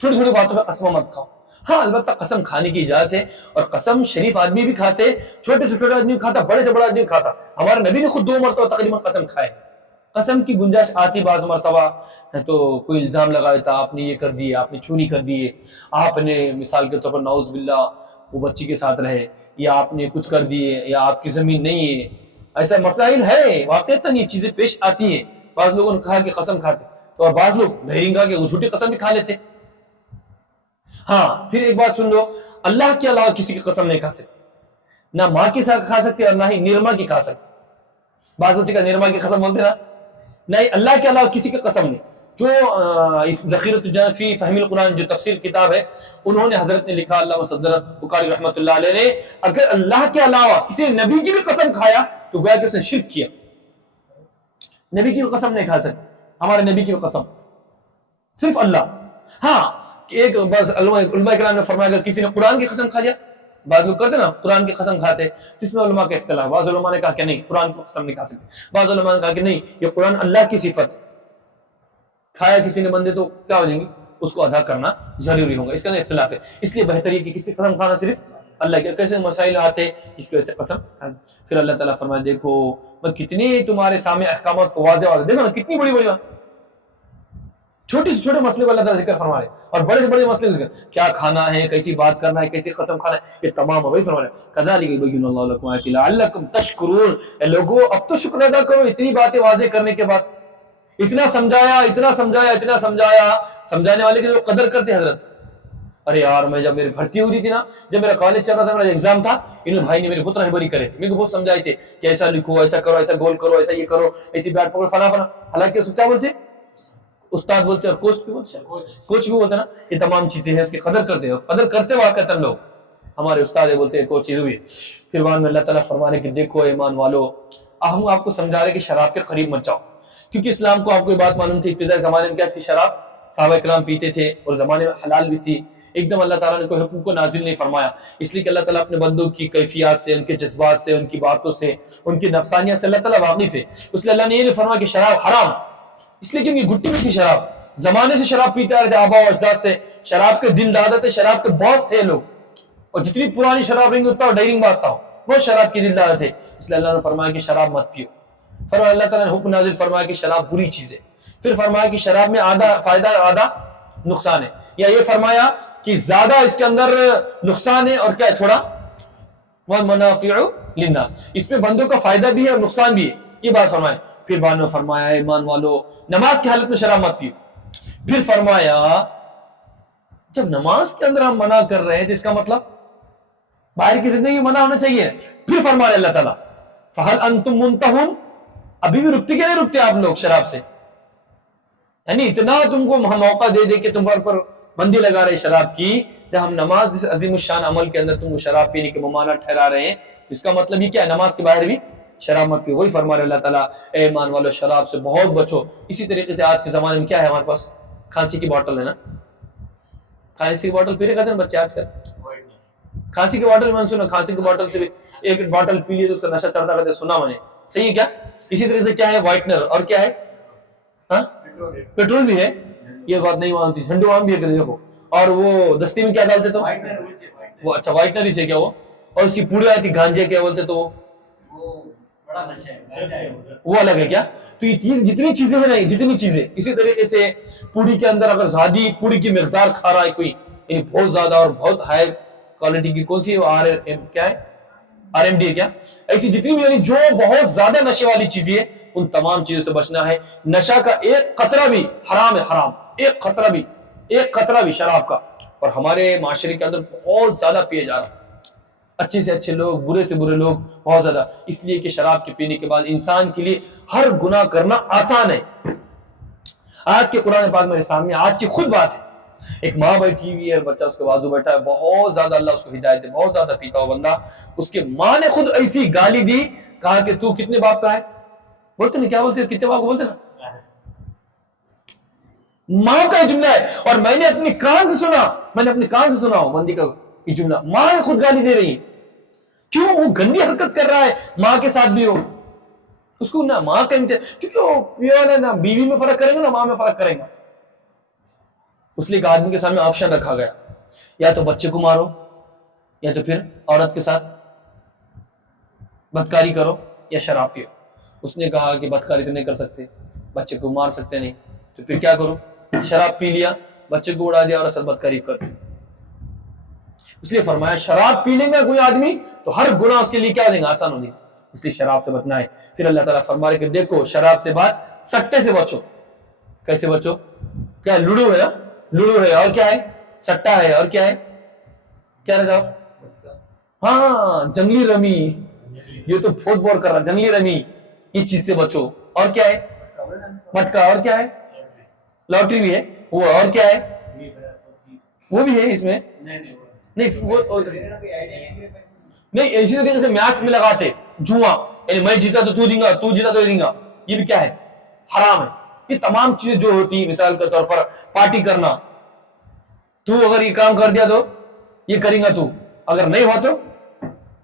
تھوڑی تھوڑی باتوں پہ قسم مت کھاؤ. ہاں البتہ قسم کھانے کی اجازت ہے، اور قسم شریف آدمی بھی کھاتے، چھوٹے سے چھوٹا آدمی کھاتا، بڑے سے بڑا آدمی کھاتا. ہمارے نبی نے خود 2 مرتبہ تقریباً قسم کھائے. قسم کی گنجائش آتی بعض مرتبہ تو کوئی الزام لگا دیتا، آپ نے یہ کر دیے، آپ نے چونی کر دیے، آپ نے مثال کے طور پر نعوذ باللہ وہ بچی کے ساتھ رہے، یا آپ نے کچھ کر دیے، یا آپ کی زمین نہیں ہے. ایسا مسائل ہے، واقعتاً یہ چیزیں پیش آتی ہیں. بعض لوگوں نے کہا کہ قسم کھاتے، تو اور بعض لوگ بہرنگا کے جھوٹی قسم بھی کھا لیتے. ہاں پھر ایک بات سن لو، اللہ کے علاوہ کسی کی قسم نہیں کھا سکتے، نہ ماں کی کھا سکتے اور نہ ہی نرما کی کھا سکتے. بعض ہوتی کا نرما کی قسم بولتے نا، نہیں اللہ کے علاوہ کسی کی قسم نہیں. جو ذخیرۃ الجنت فی فہم القرآن جو تفسیر کتاب ہے، انہوں نے حضرت نے لکھا، علامہ صدر بخاری رحمۃ اللہ علیہ نے، اگر اللہ کے علاوہ کسی نبی کی بھی قسم کھایا تو گویا کہ اس نے شرک کیا. نبی کی قسم نہیں کھا سکتے، ہمارے نبی کی قسم صرف اللہ. ہاں ایک بس علماء کرام نے فرمایا اگر کسی نے قرآن کی قسم کھا لیا، بعض لوگ کرتے نا قرآن کی قسم کھاتے، جس میں علماء کا اختلاف. بعض علماء نے کہا کہ نہیں قرآن کی قسم نہیں کھا سکتے، بعض علماء نے کہا کہ نہیں یہ قرآن اللہ کی صفت، کھایا کسی نے بندے تو کیا ہو جائیں گی، اس کو ادا کرنا ضروری ہوگا. اس کا اختلاف ہے، اس لیے بہتر یہ کہ کسی قسم کھانا صرف اللہ کے. کیسے مسائل آتے اس کی وجہ سے قسم. پھر اللہ تعالیٰ فرمائے دیکھو میں کتنی تمہارے سامنے احکامات کو واضح واضح، دیکھو نا کتنی بڑی بڑی بات، چھوٹی سے چھوٹے مسئلے کو اللہ تعالیٰ ذکر فرما رہے اور بڑے سے بڑے مسئلے ذکر، کیا کھانا ہے، کیسی بات کرنا ہے، کیسی قسم کھانا ہے، یہ تمام وہی فرما رہے. کذالک یبین اللہ لکم آیاتہ لعلکم تشکرون. اے لوگو اب تو شکر ادا کرو، اتنی باتیں واضح کرنے کے بعد، اتنا سمجھایا اتنا سمجھایا اتنا سمجھایا. سمجھانے والے کی جو قدر کرتے حضرت. ارے یار میں جب میری بھرتی ہو رہی تھی نا، جب میرا کالج چل رہا تھا، میرا ایگزام تھا، انہوں بھائی نے میری بہت رہبری کرے تھے، میرے کو بہت سمجھائے تھے کہ ایسا لکھو، ایسا کرو، ایسا گول کرو، ایسا یہ کرو، ایسی بیٹ پکڑو، فلاں فلاں. حالانکہ اس کو کیا بولتے استاد بولتے اور کوچ بھی بولتے، کوچ بھی بولتے نا. یہ تمام چیزیں ہیں، اس کی قدر کرتے ہیں، قدر کرتے واقعہ لوگ. ہمارے استاد بولتے ہیں کوچ ہوئی. پھر بعد میں اللہ تعالیٰ فرمانے کہ دیکھو ایمان والو، ہم آپ کو سمجھا رہے کہ شراب کے قریب مت جاؤ، کیونکہ اسلام کو آپ کو یہ بات معلوم تھی ابتدائی زمانے میں کیا تھی، شراب صحابہ کرام پیتے تھے اور زمانے میں حلال بھی تھی. ایک دم اللہ تعالیٰ نے کوئی حکم کو نازل نہیں فرمایا، اس لیے کہ اللہ تعالیٰ اپنے بندوں کی کیفیات سے، ان کے جذبات سے، ان کی باتوں سے، ان کی نفسانیت سے اللہ تعالیٰ واقف ہے. اس لیے اللہ نے یہ نہیں فرمایا کہ شراب حرام، اس لیے کہ ان کی گٹی میں تھی شراب، زمانے سے شراب پیتے آ رہے تھے آبا و اجداد سے، شراب کے دل دادا تھے، شراب کے بہت تھے لوگ، اور جتنی پرانی شراب رہیں گے اتنا ڈائرنگ بازتا ہو، وہ شراب کے دل دادا تھے. اس لیے اللہ نے فرمایا کہ شراب مت پیو. فرمایا اللہ تعالیٰ نے حکم نازل فرمایا کہ شراب بری چیز ہے. پھر فرمایا کہ شراب میں آدھا فائدہ آدھا نقصان ہے، یا یہ فرمایا کہ زیادہ اس کے اندر نقصان ہے اور کیا ہے تھوڑا، وَمَنَافِعُ لِلنَّاسِ، اس میں بندوں کا فائدہ بھی ہے اور نقصان بھی ہے، یہ بات فرمایا. پھر بعد میں فرمایا ایمان والو نماز کی حالت میں شراب مت پیو. پھر فرمایا جب نماز کے اندر ہم منع کر رہے ہیں تو اس کا مطلب باہر کی زندگی منع ہونا چاہیے. پھر فرمایا اللہ تعالیٰ فَهَلْ أَنْتُمْ مُنْتَهُونَ، ابھی بھی رکتے کہ نہیں رکتے آپ لوگ شراب سے، یعنی اتنا تم کو موقع دے دے کہ تم پر بندی لگا رہے شراب کی، جب ہم نماز جس عظیم الشان عمل کے اندر تم کو شراب پینے کے ممانعت ٹھہرا رہے ہیں، اس کا مطلب یہ کیا ہے، نماز کے باہر بھی شراب مت پیو. وہی فرما رہے اللہ تعالیٰ اے ایمان والو شراب سے بہت بچو. اسی طریقے سے آج کے زمانے میں کیا ہے ہمارے پاس، کھانسی کی بوتل ہے نا، کھانسی کی بوتل پی رہے کہتے ہیں بچے آج کل، کھانسی کی بوتل میں نے سنا، کھانسی کی بوتل سے بھی ایک بوتل پی لیے تو اس کا نشہ چڑھتا کرتے سنا میں نے، صحیح ہے کیا. اسی طریقے سے کیا ہے وائٹنر، اور کیا ہے ہاں پیٹرول بھی ہے، یہ بات نہیں مانتی، جھنڈو عام بھی ہے کہ دیکھو. اور وہ دستی میں کیا ڈالتے تو وہ اچھا وائٹنر ہی سے کیا وہ، اور اس کی پوری آتی گانجے کیا بولتے تو وہ الگ ہے کیا. تو یہ جتنی چیزیں ہیں نا، جتنی چیزیں اسی طریقے سے پوڑی کے اندر اگر زیادہ پوڑی کی مقدار کھا رہا ہے کوئی، یعنی بہت زیادہ اور بہت ہائی کوالٹی کی، کون سی کیا ہے آر ایم ڈی ہے کیا، ایسی جتنی بھی، یعنی جو بہت زیادہ نشے والی چیزیں ہیں ان تمام چیزوں سے بچنا ہے. نشہ کا ایک قطرہ بھی حرام ہے، حرام ایک قطرہ بھی شراب کا. اور ہمارے معاشرے کے اندر بہت زیادہ پیے جا رہا ہے، اچھے سے اچھے لوگ، برے سے برے لوگ بہت زیادہ، اس لیے کہ شراب کے پینے کے بعد انسان کے لیے ہر گناہ کرنا آسان ہے. آج کے قرآن پاک میرے سامنے آج کی خود بات ہے، ایک ماں بیٹھی ہوئی ہے، بچہ اس کے بازو بیٹھا ہے، بہت زیادہ اللہ اس کو ہدایت دے، بہت زیادہ پیتا ہو بندہ، اس کے ماں نے خود ایسی گالی دی، کہا کہ تو کتنے باپ کا ہے، بولتے نہیں کیا بولتے، کتنے باپ کو بولتے نا، ماں کا جملہ ہے. اور میں نے اپنے کان سے سنا ہو بندی کا یہ جملہ، ماں خود گالی دے رہی ہے. کیوں؟ وہ گندی حرکت کر رہا ہے ماں کے ساتھ بھی ہو، اس کو نہ ماں کا کیونکہ وہ پیور ہے، نہ بیوی میں فرق کریں گے نہ ماں میں فرق کریں گا. اس لیے ایک آدمی کے سامنے آپشن رکھا گیا، یا تو بچے کو مارو، یا تو پھر عورت کے ساتھ بدکاری کرو، یا شراب پیو. اس نے کہا کہ بدکاری تو نہیں کر سکتے، بچے کو مار سکتے نہیں، تو پھر کیا کرو، شراب پی لیا، بچے کو اڑا دیا اور اصل بدکاری کر. اس لیے فرمایا شراب پی لیں گا کوئی آدمی تو ہر گناہ اس کے لیے کیا ہو جائے گا، آسان ہو جائے گا. اس لیے شراب سے بچنا ہے. پھر اللہ تعالیٰ فرما رہے کہ دیکھو شراب سے بات، سٹے سے بچو. کیسے بچو؟ کیا لوڈو ہے نا، لوڈو ہے، اور کیا ہے سٹا ہے، اور کیا ہے، کیا رہا ہاں جنگلی رمی، یہ تو بہت بور کر رہا، جنگلی رمی، یہ چیز سے بچو. اور کیا ہے مٹکا، اور کیا ہے لوٹری بھی ہے، وہ اور کیا ہے، وہ بھی ہے اس میں نہیں نہیں اسی طریقے سے میچ میں لگاتے جوا، یعنی میں جیتا تو تو دیں گا، تو جیتا تو دیں گا، یہ بھی کیا ہے، حرام ہے۔ یہ تمام چیزیں جو ہوتی ہیں، مثال کے طور پر پارٹی کرنا، تو اگر یہ کام کر دیا تو یہ کریں گا، تو اگر نہیں ہوا تو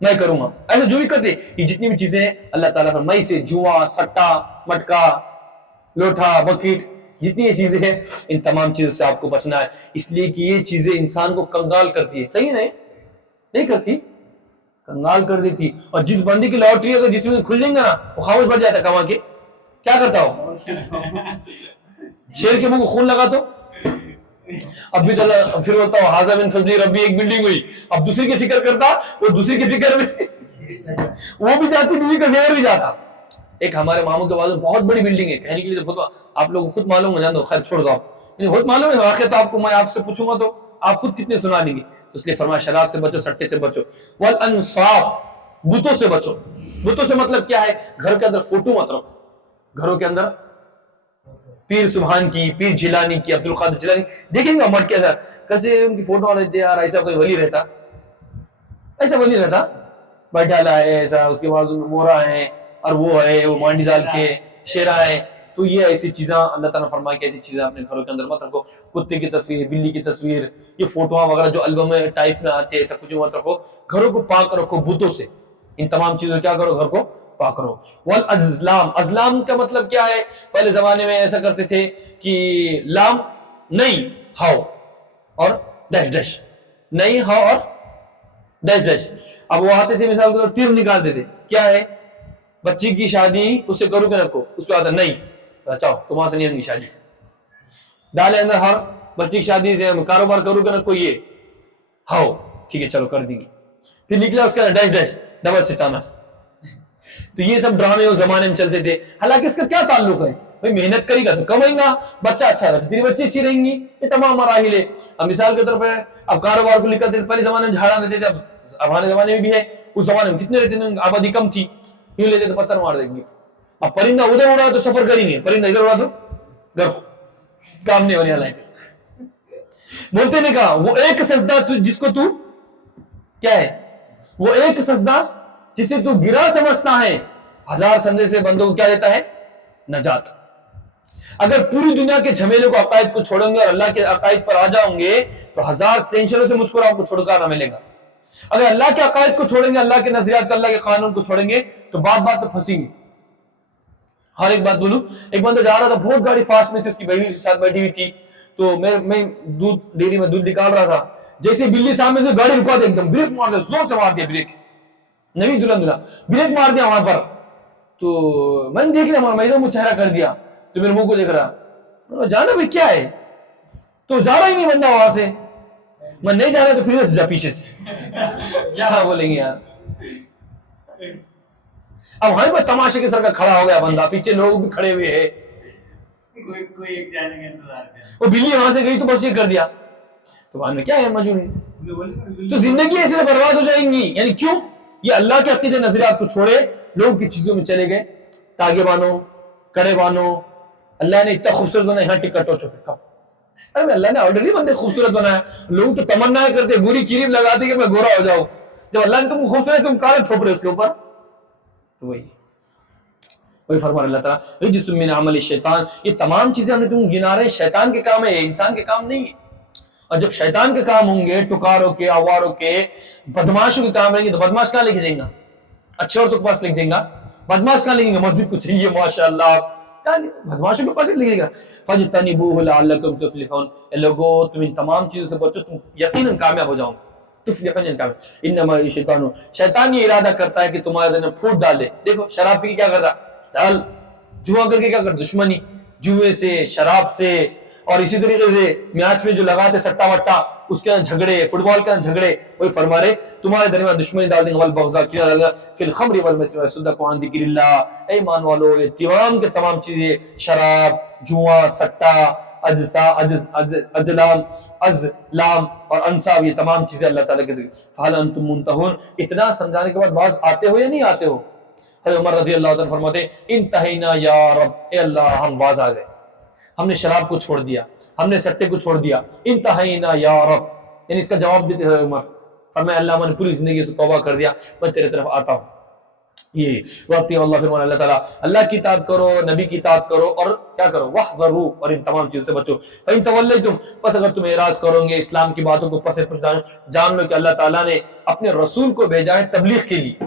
میں کروں گا، ایسے جو بھی کرتے یہ جتنی بھی چیزیں ہیں اللہ تعالیٰ فرمائی سے، جوا، سٹا، مٹکا، لوٹا، بکیٹ، جتنی یہ چیزیں ہیں ان تمام چیزوں سے آپ کو بچنا ہے، اس لیے کہ یہ چیزیں انسان کو کنگال کرتی ہے، صحیح نہیں کرتی، کنگال کر دیتی۔ اور جس بندی کی لاٹری اگر جس میں کھل جائیں گا نا، وہ خاموش بڑھ جاتا ہے کما کے، کیا کرتا ہو، شیر کے منہ کو خون لگا تو اب بھی چلا، پھر بولتا ہوں حاضر من فضلی ربی، ایک بلڈنگ ہوئی، اب دوسری کی فکر کرتا، وہ دوسری کی فکر میں وہ بھی جاتی، بیوی کا زیور بھی جاتا۔ ایک ہمارے ماموں کے بعد بہت بڑی بلڈنگ ہے، کہنے کے لیے بہت، آپ لوگ خود معلوم ہو، جان دو، خیر چھوڑ دو، آپ بہت معلوم ہے واقعہ، تو آپ کو میں آپ سے پوچھوں گا تو آپ خود کتنے سنا لیں گے، اس لیے فرمایا شراب سے بچو، سٹے سے بچو، والانصاب، بتوں سے بچو۔ بتوں سے مطلب کیا ہے، گھر کے اندر فوٹو مت رکھو، گھروں کے اندر پیر سبحان کی، پیر جیلانی کی، عبد القادر جیلانی، دیکھیں گے مٹ کے اندر کیسے ان کی فوٹو رہتے، یار ایسا کوئی ولی رہتا، ایسا ولی رہتا، بیٹھا ہے ایسا، اس کے بعد مورا ہے، اور وہ ہے وہ مانڈی ڈال کے شیرا ہے، تو یہ ایسی چیزاں اللہ تعالیٰ فرمائے کہ ایسی چیزیں اپنے گھروں کے اندر مت رکھو، کتے کی تصویر، بلی کی تصویر، یہ فوٹو وغیرہ جو البم ٹائپ میں آتے ہیں، ایسا کچھ مت رکھو، گھروں کو پاک رکھو بتوں سے، ان تمام چیزوں کیا کرو، گھر کو پاک کرو۔ والازلام، ازلام کا مطلب کیا ہے، پہلے زمانے میں ایسا کرتے تھے کہ لام نہیں ہاؤ اور ڈیش ڈیش، نہیں ہاؤ اور ڈیش ڈیش، اب وہ آتے تھے مثال کے طور تیر نکالتے تھے، کیا ہے، بچی کی شادی اس سے کرو کہ رکھو، اس پہ آتا نہیں، اچھا تمہاں سے نہیں ہوگی شادی، ڈالے اندر ہر بچی کی شادی سے کاروبار کرو کہ رکھو، یہ ہاؤ ٹھیک ہے چلو کر دیں گے، پھر نکلا اس کا ڈیش ڈیش ڈبل سے چانس، تو یہ سب ڈرامے اس زمانے میں چلتے تھے، حالانکہ اس کا کیا تعلق ہے، بھائی محنت کرے گا تو کمائیں گا، بچہ اچھا رہے تیری بچی اچھی رہیں گی، یہ تمام مراحل ہے۔ اب مثال کے طور پر اب کاروبار کو لکھتے تھے، پہلے زمانے میں جھاڑا رہتے تھے، اب ہمارے زمانے میں بھی ہے، اس زمانے میں کتنے رہتے تھے، آبادی کم تھی، یوں لیتے تو پتھر مار دیں گے، اب پرندہ ادھر اڑا تو سفر کریں گے، پرندہ ادھر اڑا تو گھر کو کام نہیں ہونے والا ہے۔ بولتے نے کہا وہ ایک سجدہ جس کو تو کیا ہے، وہ ایک سجدہ جسے تو گرا سمجھتا ہے، ہزار سجدے سے بندوں کو کیا دیتا ہے، نجات۔ اگر پوری دنیا کے جھمیلے کو، عقائد کو چھوڑیں گے اور اللہ کے عقائد پر آ جاؤں گے تو ہزار ٹینشنوں سے مجھ کو آپ کو چھٹکارا ملے گا۔ اگر اللہ کے عقائد کو چھوڑیں گے، اللہ کے نظریات کو، اللہ کے قانون کو چھوڑیں گے تو بات بات پہ پھنسیں گے۔ ہر ایک بات بولوں، ایک بندہ جا رہا تھا بہت گاڑی فاسٹ میں تھی، اس کی بیوی کے ساتھ بیٹھی ہوئی تھی، تو میں دودھ ڈیری میں دودھ نکال رہا تھا، جیسے بلی سامنے سے گاڑی رکا دے، ایک دم بریک مار دیا، زور سے مار دیا بریک، نہیں دلہا بریک مار دیا وہاں پر، تو میں نے دیکھ لیا، میں ادھر منہ چہرہ کر دیا، تو میرے منہ کو دیکھ رہا، جانا بھائی کیا ہے، تو جا رہا ہی نہیں بندہ وہاں سے، میں نہیں جا رہا تو پھر سے جا پیچھے سے، کیا بولیں گے یار۔ اب وہیں پر تماشے کے سر کا کھڑا ہو گیا بندہ، پیچھے لوگ بھی کھڑے ہوئے ہیں، وہ بلی وہاں سے گئی تو بس یہ کر دیا، تو بعد میں کیا ہے مجنون، تو زندگی ایسے برباد ہو جائیں گی، یعنی کیوں، یہ اللہ کے عقیدے نظریات کو چھوڑے، لوگوں کی چیزوں میں چلے گئے، تاگے بانو، کڑے بانو، اللہ نے اتنا خوبصورت بنا، یہاں ٹکٹ ہو چکے، کب، ارے اللہ نے آلریڈی بندے خوبصورت بنایا، لوگ تو تمنا کرتے، گوری کریم لگاتے کہ میں گورا ہو جاؤں، جب اللہ نے تم خوبصورت تم کالے تھوپ رہے اس کے اوپر، تو وہی فرما اللہ تعالیٰ رجس من عمل الشیطان، یہ تمام چیزیں ہم نے تم گنا رہے ہیں شیطان کے کام ہے، انسان کے کام نہیں ہے، اور جب شیطان کے کام ہوں گے، ٹکاروں کے، آواروں کے، بدماشوں کے کام رہیں گے، تو بدماش کہاں لے کے جائیں گا، اچھے عورتوں کے پاس لے کے جائیں گا، بدماش کہاں لے کے جائیں گا، مسجد کو چاہیے ماشاءاللہ، بدماشوں کے پاس لے کے جائیں گا، فَاجْتَنِبُوهُ لَعَلَّكُمْ تُفْلِحُونَ، اے لوگوں تم ان تمام چیزوں سے بچو، تم یقیناً کامیاب ہو جاؤ گے، انما الشیطان، شیطان یہ ارادہ کرتا ہے کہ تمہارے دل پھوٹ ڈالے، دیکھو شراب پی کے کیا کرتا، چل جوا کر کے کیا کرتا، دشمنی، جوئے سے، شراب سے، اور اسی طریقے سے میچ میں جو لگاتے سٹا وٹا، اس کے اندر جھگڑے، فٹ بال کے اندر جھگڑے، وہی فرما رہے تمہارے درمیان دشمنی ڈال دیں گے، والبغضاء کیا ڈالے گا، فی الخمر والمیسر ویصدکم عن ذکر اللہ، اے ایمان والو یہ تمام کے تمام چیزیں، شراب، جوا، سٹا، ازلام اور انصاب، یہ تمام چیزیں اللہ تعالیٰ کے ذکر، فہل انتم منتہون، اتنا سمجھانے کے بعد بعض آتے ہو یا نہیں آتے ہو، حضرت عمر رضی اللہ عنہ فرماتے ہیں انتہینا یا رب، اے اللہ ہم باز آ گئے، ہم نے شراب کو چھوڑ دیا، ہم نے سٹے کو چھوڑ دیا، انتہینا یا رب، یعنی اس کا جواب دیتے ہوئے عمر فرمایا اللہ میں نے پوری زندگی سے توبہ کر دیا، میں تیرے طرف آتا ہوں۔ یہ وقت اللہ فرمان اللہ تعالیٰ اللہ کی اطاعت کرو، نبی کی اطاعت کرو، اور کیا کرو وحذروا، اور ان تمام چیزوں سے بچو۔ فإن تولیتم، پس اگر تم اعراض کرو گے اسلام کی باتوں کو پس پش جان لو کہ اللہ تعالیٰ نے اپنے رسول کو بھیجا ہے تبلیغ کے لیے،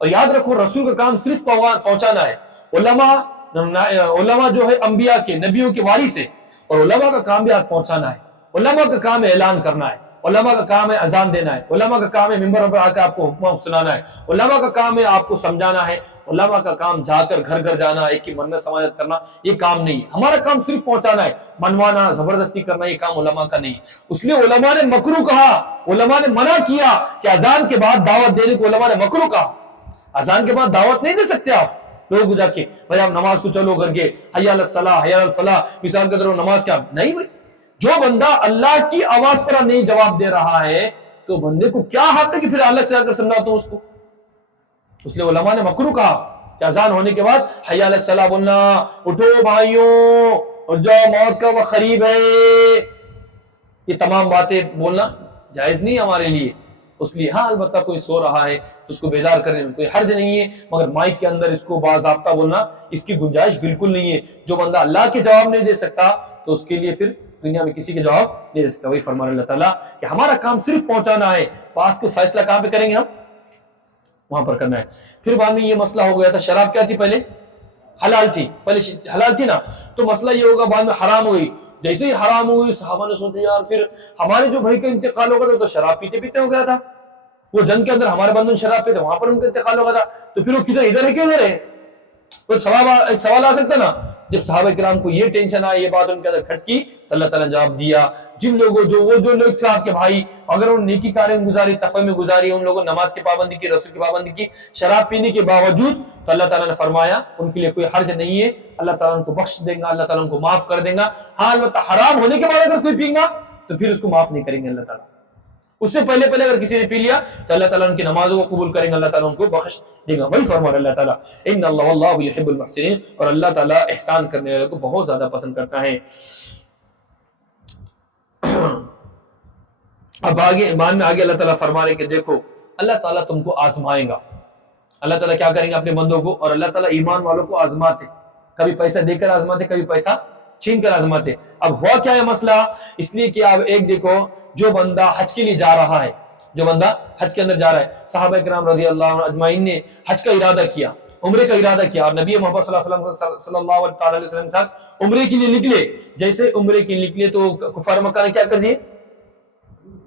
اور یاد رکھو رسول کا کام صرف پہنچانا ہے۔ علماء جو ہے انبیاء کے نبیوں کے وارث ہے، اور علماء کا کام بھی آج پہنچانا ہے، علماء کا کام ہے اعلان کرنا ہے، علماء کا کام ہے اذان دینا ہے، علماء کا کام ہے ممبر پر آ کے آپ کو حکم سنانا ہے، علماء کا کام ہے آپ کو سمجھانا ہے، علماء کا کام جا کر گھر گھر جانا، ایک کی منت سماجت کرنا، یہ کام نہیں ہے۔ ہمارا کام صرف پہنچانا ہے، منوانا زبردستی کرنا یہ کام علماء کا نہیں ہے۔ اس لیے علماء نے مکروہ کہا، علماء نے منع کیا کہ اذان کے بعد دعوت دینے کو علماء نے مکروہ کہا۔ اذان کے بعد دعوت نہیں دے سکتے آپ لوگ جا کے بھائی آپ نماز کو چلو کر کے حی علی الصلاۃ حی علی الفلاح، مثال کے طور نماز کیا نہیں بھائی، جو بندہ اللہ کی آواز پر نہیں جواب دے رہا ہے تو بندے کو کیا حق ہے کہ پھر الگ سے آ کر سمجھاتا ہوں اس کو۔ اس لیے علماء نے مکروہ کہا کہ اذان ہونے کے بعد حی علی الصلاۃ بولنا، اٹھو بھائیوں اور جاؤ موت کا وقت قریب ہے، یہ تمام باتیں بولنا جائز نہیں ہمارے لیے۔ اس لیے ہاں البتہ کوئی سو رہا ہے تو اس کو بیدار کرنے میں کوئی حرج نہیں ہے، مگر مائک کے اندر اس کو باضابطہ بولنا اس کی گنجائش بالکل نہیں ہے۔ جو بندہ اللہ کے جواب نہیں دے سکتا تو اس کے لیے پھر دنیا میں کسی کے جواب نہیں دے سکتا۔ وہی فرمان اللہ تعالیٰ کہ ہمارا کام صرف پہنچانا ہے، بات کو فیصلہ کہاں پہ کریں گے ہم؟ وہاں پر کرنا ہے۔ پھر بعد میں یہ مسئلہ ہو گیا تھا، شراب کیا تھی پہلے؟ حلال تھی، پہلے حلال تھی نا، تو مسئلہ یہ ہوگا بعد میں حرام ہوئی۔ جیسے ہی حرام ہوئی صحابہ نے سوچا یار پھر ہمارے جو بھائی کا انتقال ہوگا تو شراب پیتے پیتے ہو گیا تھا، وہ جنگ کے اندر ہمارے بندوں شراب پیتے وہاں پر ان کا انتقال ہوگا تھا، تو پھر وہ کدھر ادھر ہے کہ ادھر ہے؟ تو سوال آ سکتا نا۔ جب صحابہ کرام کو یہ ٹینشن آئی، یہ بات ان کے اندر کھٹکی، تو اللہ تعالیٰ نے جواب دیا جن لوگوں جو لوگ تھے آپ کے بھائی، اگر انہوں نے نیکی کاریں گزاری، تقوی میں گزاری، ان لوگوں نے نماز کی پابندی کی، رسول کی پابندی کی، شراب پینے کے باوجود، تو اللہ تعالیٰ نے فرمایا ان کے لیے کوئی حرج نہیں ہے، اللہ تعالیٰ ان کو بخش دے گا، اللہ تعالیٰ ان کو معاف کر دے گا۔ ہاں البتہ حرام ہونے کے بعد اگر کوئی پینگا تو پھر اس کو معاف نہیں کریں گے اللہ تعالیٰ۔ اس سے پہلے اگر کسی نے پی لیا تو اللہ تعالیٰ ان کی نمازوں کو قبول کریں گے، اللہ تعالیٰ ان کو بخش دے گا۔ وہی فرمان اللہ تعالیٰ ان اللہ واللہ یحب المحسنین، اور اللہ تعالیٰ احسان کرنے والے کو بہت زیادہ پسند کرتا ہے۔ اب آگے ایمان میں آگے اللہ تعالیٰ فرما رہے کہ دیکھو اللہ تعالیٰ تم کو آزمائے گا، اللہ تعالیٰ کیا کریں گے اپنے بندوں کو، اور اللہ تعالیٰ ایمان والوں کو آزماتے، کبھی پیسہ دے کر آزماتے، کبھی پیسہ چھین کر آزماتے۔ اب ہوا کیا ہے مسئلہ؟ اس لیے کہ اب ایک دیکھو جو بندہ حج کے لیے جا رہا ہے، جو بندہ حج کے اندر جا رہا ہے، صحابہ کرام رضی اللہ عنہ اجمعین نے حج کا ارادہ کیا، عمرے کا ارادہ کیا، اور نبی محمد صلی اللہ علیہ وسلم کے ساتھ عمرے کے لیے نکلے۔ جیسے عمرے کے لیے نکلے تو کفار مکہ نے کیا کر دیے؟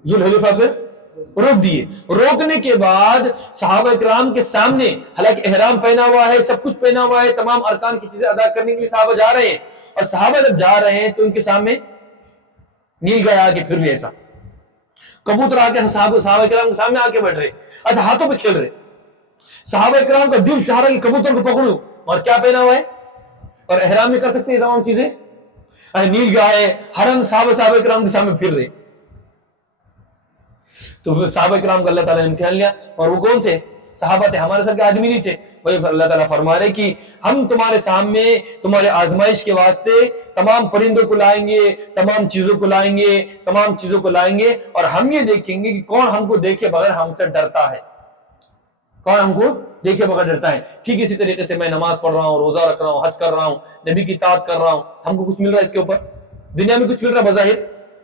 ذوالحلیفہ پہ روک دیے۔ روکنے کے بعد صحابہ کرام کے سامنے، حالانکہ احرام پہنا ہوا ہے، سب کچھ پہنا ہوا ہے، تمام ارکان کی چیزیں ادا کرنے کے لیے صحابہ جا رہے ہیں، اور صحابہ جب جا رہے ہیں تو ان کے سامنے نیل گائے آگے پھر بھی ایسا کبوتر آ کے صحابہ کرام کے سامنے آ کے بیٹھ رہے، ایسا ہاتھوں پہ کھیل رہے۔ صحابہ کرام کا دل چاہ رہا کہ کبوتر کو پکڑوں، اور کیا پہنا ہوا ہے اور احرام میں کر سکتے ہیں تمام چیزیں، نیل گائے ہرن صحابہ کرام کے سامنے پھر رہے۔ تو صحابہ کرام کا اللہ تعالیٰ نے امتحان لیا، اور وہ کون تھے؟ صحابہ تھے، ہمارے سر کے آدمی نہیں تھے۔ وہی اللہ تعالیٰ فرما رہے کہ ہم تمہارے سامنے تمہارے آزمائش کے واسطے تمام پرندوں کو لائیں گے، تمام چیزوں کو لائیں گے، تمام چیزوں کو لائیں گے، اور ہم یہ دیکھیں گے کہ کون ہم کو دیکھے بغیر ہم سے ڈرتا ہے، کون ہم کو دیکھے بغیر ڈرتا ہے۔ ٹھیک اسی طریقے سے میں نماز پڑھ رہا ہوں، روزہ رکھ رہا ہوں، حج کر رہا ہوں، نبی کی اطاعت کر رہا ہوں، ہم کو کچھ مل رہا ہے اس کے اوپر؟ دنیا میں کچھ مل رہا ہے بظاہر،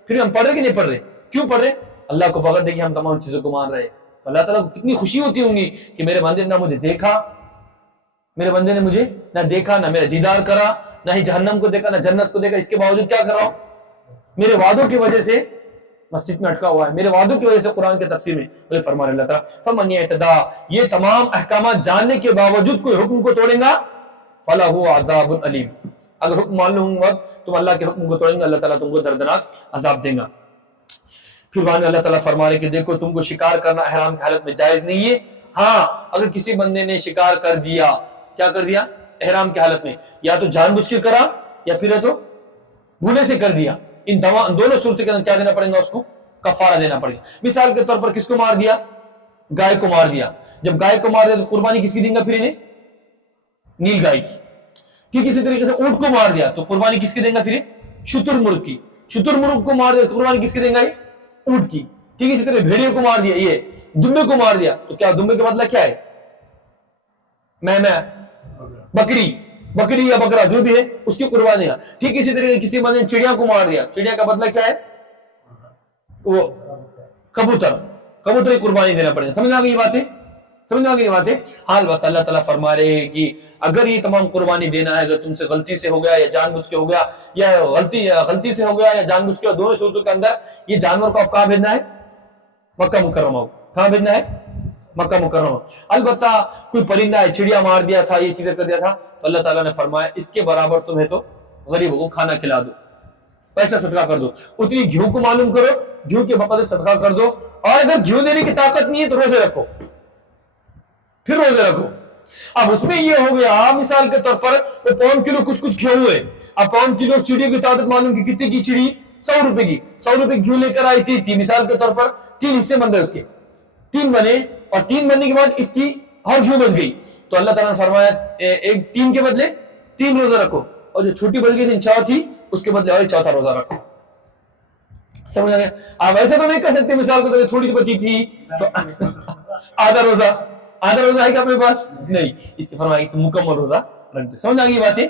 پھر ہم پڑھ رہے کہ نہیں پڑھ رہے؟ کیوں پڑھ رہے؟ اللہ کو بغیر دیکھے ہم تمام چیزوں کو مان رہے۔ اللہ تعالیٰ کو کتنی خوشی ہوتی ہوں گی کہ میرے بندے نے نہ مجھے دیکھا، میرے بندے نے مجھے نہ دیکھا، نہ میرا دیدار کرا، نہ ہی جہنم کو دیکھا، نہ جنت کو دیکھا، اس کے باوجود کیا کر رہا ہوں؟ میرے وعدوں کی وجہ سے مسجد میں اٹکا ہوا ہے، میرے وعدوں کی وجہ سے قرآن کے تفسیر میں وہی فرمان اللہ تعالیٰ فمن اعتدى، یہ تمام احکامات جاننے کے باوجود کوئی حکم کو توڑے گا فلہ عذاب علیم، اگر حکم معلوم ہوا تم اللہ کے حکم کو توڑیں گے اللہ تعالیٰ تم کو دردناک عذاب دے گا۔ پھر بعد میں اللہ تعالیٰ فرما رہے کہ دیکھو تم کو شکار کرنا احرام کی حالت میں جائز نہیں ہے، ہاں اگر کسی بندے نے شکار کر دیا، کیا کر دیا احرام کی حالت میں، یا تو جان بوجھ کے کرا یا پھر ہے تو بھولے سے کر دیا، ان دونوں صورتوں کے اندر کیا دینا پڑے گا؟ اس کو کفارہ دینا پڑے گا۔ مثال کے طور پر کس کو مار دیا؟ گائے کو مار دیا، جب گائے کو مار دیا تو قربانی کس کی دیں گا؟ پھر انہیں نیل گائے کی۔ کہ کسی طریقے سے اونٹ کو مار دیا تو قربانی کس کی دیں گا؟ پھر شتر مرغ کی. شتر مرغ کو مار دیا تو قربانی کس کی دیں گا؟ اونٹ کی. ٹھیک ہے. اسی طرح بھیڑیے کو مار دیا, یہ دمبے کو مار دیا تو کیا دمبے کا بدلہ کیا ہے؟ میں بکری, بکری یا بکرا جو بھی ہے اس کی قربانی ہے. ٹھیک اسی طرح کسی بندے نے چڑیا کو مار دیا, چڑیا کا بدلہ کیا ہے؟ وہ کبوتر, کبوتر کی قربانی دینا پڑے گا. سمجھ آ گئی یہ باتیں؟ سمجھ آ گئی یہ باتیں؟ حال بات اللہ تعالیٰ فرما رہے ہیں کہ اگر یہ تمام قربانی دینا ہے, اگر تم سے غلطی سے ہو گیا یا جان بوجھ کے ہو گیا, یا غلطی سے ہو گیا یا جان بوجھ کے, دونوں صورتوں کے اندر یہ جانور کو آپ کہاں بھیجنا ہے؟ مکہ مکرمہ. کہاں بھیجنا ہے؟ مکہ مکرمہ. البتہ کوئی پرندہ ہے, چڑیا مار دیا تھا, یہ چیزیں کر دیا تھا, تو اللہ تعالیٰ نے فرمایا اس کے برابر تمہیں تو غریبوں کو کھانا کھلا دو, پیسہ صدقہ کر دو. اتنی گھیو کو معلوم کرو, گھیو کے بقدر صدقہ کر دو. اور اگر گھیو دینے کی طاقت نہیں ہے تو روزے رکھو, پھر روزے رکھو. اب اس میں یہ ہو گیا مثال کے طور پر وہ پون کلو کچھ گھیو ہوئے. اب پون کلو چڑی کی طاقت معلوم کی کتنے کی چڑی؟ 100 روپے کی. 100 روپے گھیو لے کر آئی تھی, مثال کے طور پر 3 حصے بن گئے, اس کے 3 بنے, اور 3 بننے کے بعد اتنی اور گھیو بچ گئی. تو اللہ تعالیٰ نے فرمایا ایک 3 کے بدلے 3 روزہ رکھو, اور جو چھوٹی بچ گئی تھی 4 تھی اس کے بدلے اور 4تھا روزہ رکھو. سمجھ آ گیا؟ آپ ایسا تو نہیں کر سکتے مثال کو تھوڑی بچی تھی تو آدھا روزہ ہے کہ اپنے پاس نہیں, اس کی فرمایا کہ مکمل روزہ رکھ دو. سمجھ آ گئی باتیں؟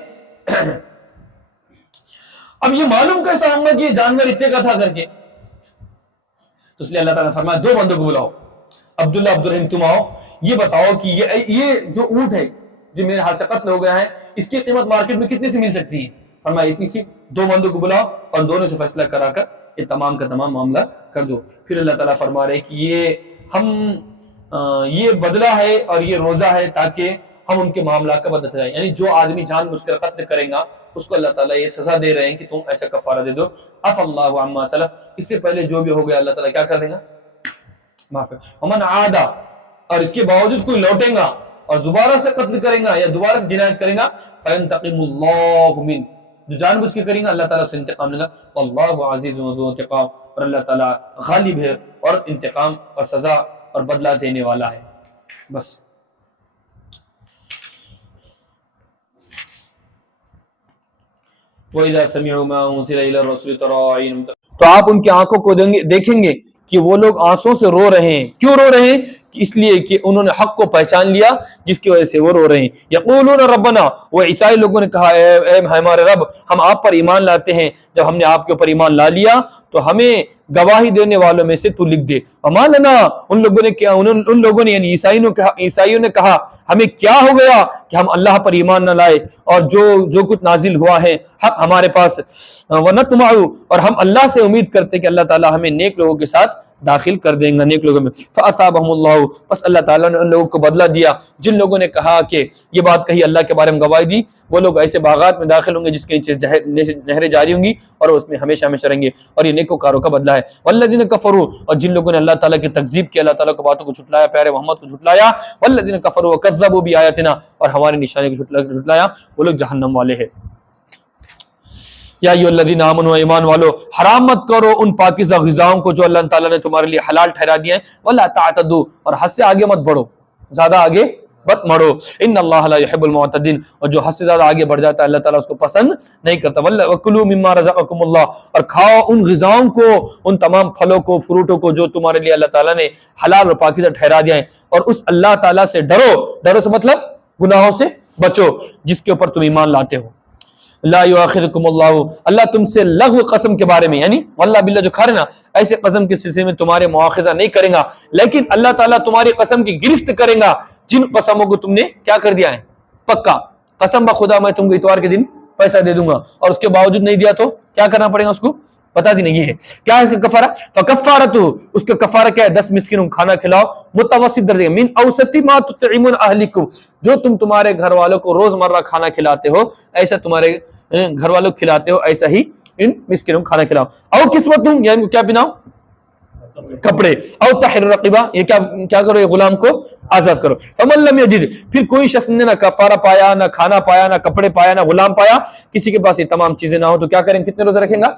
اب یہ معلوم کیسا ہوگا کہ یہ جانور اتنے کا تھا کر کے؟ تو اس لیے اللہ تعالیٰ نے فرمایا 2 بندوں کو بلاؤ, عبداللہ عبدالرحیم تم آؤ, یہ بتاؤ کہ یہ جو اونٹ ہے جو میرے ہاتھ سے قتل ہو گیا ہے اس کی قیمت مارکیٹ میں کتنے سے مل سکتی ہے؟ فرمایا اتنی سی. 2 بندوں کو بلاؤ اور دونوں سے فیصلہ کرا کر یہ تمام کا تمام معاملہ کر دو. پھر اللہ تعالیٰ فرما رہے کہ یہ بدلہ ہے اور یہ روزہ ہے تاکہ ہم ان کے معاملات کا بدلہ چلائیں. یعنی جو آدمی جان بوجھ کر قتل کرے گا اس کو اللہ تعالیٰ یہ سزا دے رہے ہیں کہ تم ایسا کفارہ دے دو. عفا اللہ عما سلف, اس سے پہلے جو بھی ہو گیا اللہ تعالیٰ کیا کر دے گا؟ معاف. ومن عادا, اور اس کے باوجود کوئی لوٹے گا اور دوبارہ سے قتل کرے گا یا دوبارہ سے جنایت کرے گا, فینتقم اللہ من, جو جان بوجھ کے کریں گا اللہ تعالیٰ سے انتقام لے گا. واللہ عزیز ذو انتقام, اور اللہ تعالیٰ غالب ہے اور انتقام اور سزا اور بدلہ دینے والا ہے. بس وَإِذَا سَمِعُوا مَا أُنزِلَ إِلَى الرَّسُولِ تَرَىٰ أَعْيُنَهُمْ, تو آپ ان کی آنکھوں کو دیکھیں گے کہ وہ لوگ آنسوں سے رو رہے ہیں. کیوں رو رہے ہیں؟ اس لیے کہ انہوں نے حق کو پہچان لیا جس کی وجہ سے وہ رو رہے ہیں. یقولون ربنا, وہ عیسائی لوگوں نے کہا اے ہمارے رب, ہم آپ پر ایمان لاتے ہیں, جب ہم نے آپ کے اوپر ایمان لا لیا تو ہمیں گواہی دینے والوں میں سے تو لکھ دے. وما لنا, ان لوگوں نے یعنی عیسائیوں نے کہا ہمیں کیا ہو گیا کہ ہم اللہ پر ایمان نہ لائے اور جو کچھ نازل ہوا ہے حق ہمارے پاس. ونطمع, اور ہم اللہ سے امید کرتے کہ اللہ تعالی ہمیں نیک لوگوں کے ساتھ داخل کر دیں گا, نیک لوگوں میں. فاصابهم اللہ, بس اللہ تعالیٰ نے ان لوگوں کو بدلہ دیا جن لوگوں نے کہا کہ یہ بات کہی اللہ کے بارے میں گواہی دی. وہ لوگ ایسے باغات میں داخل ہوں گے جس کے نیچے نہریں جاری ہوں گی اور اس میں ہمیشہ ہمیشہ رہیں گے, اور یہ نیکوکاروں کا بدلہ ہے. والذین کفروا, اور جن لوگوں نے اللہ تعالیٰ کی تکذیب کی, اللہ تعالیٰ کی باتوں کو جھٹلایا, پیارے محمد کو جھٹلایا. والذین کفروا وکذبوا بآیاتنا, اور ہماری نشانی کو جھٹلایا, وہ لوگ جہنم والے ہیں. یا ایھا الذین آمنوا, ایمان والو, حرام مت کرو ان پاکیزہ غذاؤں کو جو اللہ تعالیٰ نے تمہارے لیے حلال ٹھہرا دیا ہے. ولا تعتدوا, اور حد سے آگے مت بڑھو, زیادہ آگے مت بڑھو. ان اللہ لا يحب المعتدین, اور جو حد سے زیادہ آگے بڑھ جاتا ہے اللہ تعالیٰ اس کو پسند نہیں کرتا. وکلوا مما رزقکم اللہ, اور کھاؤ ان غذاؤں کو, ان تمام پھلوں کو, فروٹوں کو جو تمہارے لیے اللہ تعالیٰ نے حلال اور پاکیزہ ٹھہرا دیا ہے. اور اس اللہ تعالیٰ سے ڈرو سے مطلب گناہوں سے بچو جس کے اوپر تم ایمان لاتے ہو. لا یؤاخذکم اللہ, اللہ تم سے لغو قسم کے بارے میں یعنی واللہ باللہ جو کھا رہے نا ایسے قسم کے سلسلے میں تمہارے مواخذہ نہیں کرے گا, لیکن اللہ تعالیٰ تمہاری قسم کی گرفت کرے گا جن قسموں کو تم نے کیا کر دیا ہے پکا. قسم بخدا میں تم کو اتوار کے دن پیسہ دے دوں گا, اور اس کے باوجود نہیں دیا تو کیا کرنا پڑے گا اس کو بتا دی نہیں ہے. کیا ہے اس کا کفارہ؟ فکفارۃ, اس کا کفارہ کیا ہے؟ 10 مسکینوں کو کھانا کھلاؤ متوسط درجے من اوسط ما تطعمون اہلکم, جو تم تمہارے گھر والوں کو روزمرہ کھانا کھلاتے ہو ایسا تمہارے گھر والوں کو کھلاتے ہو ایسا ہی ان مسکینوں کو کھانا کھلاؤ. او کسوتہم, یعنی کیا پہناؤ کپڑے. او تحریر رقبہ, یہ کیا کرو, یہ غلام کو آزاد کرو. فمن لم یجد, پھر کوئی شخص نے نہ کفارہ پایا, نہ کھانا پایا, نہ کپڑے پایا, نہ غلام پایا, کسی کے پاس یہ تمام چیزیں نہ ہو تو کیا کریں, کتنے روزے رکھیں گا؟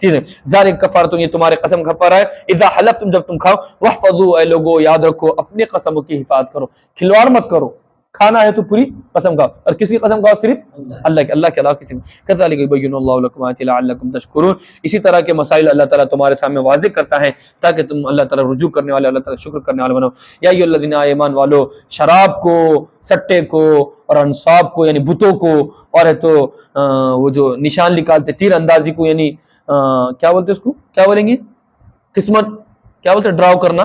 چیزیں. ذالک کفارۃ, یہ تمہارے قسم کفارہ ہے. اذا حلفتم, جب تم کھاؤ. واحفظوا, اے لوگو یاد رکھو اپنی قسموں کی حفاظت کرو, کھلواڑ مت کرو. کھانا ہے تو پوری قسم کھاؤ، اور کسی کی قسم کھاؤ؟ صرف اللہ کے علاوہ کسی کی۔ کذالک یبین اللہ لکم آیاتہ لعلکم تشکرون، اسی طرح کے مسائل اللہ تعالیٰ تمہارے سامنے واضح کرتا ہے تاکہ تم اللہ تعالیٰ رجوع کرنے والے، اللہ تعالیٰ شکر کرنے والے بنو۔ یا ایھا الذین ایمان والو، شراب کو، سٹے کو اور انصاب کو یعنی بتوں کو، اور ہے تو وہ جو نشان نکالتے تیر اندازی کو، یعنی کیا بولتے اس کو، کیا بولیں گے، قسمت، کیا بولتے ڈراؤ کرنا،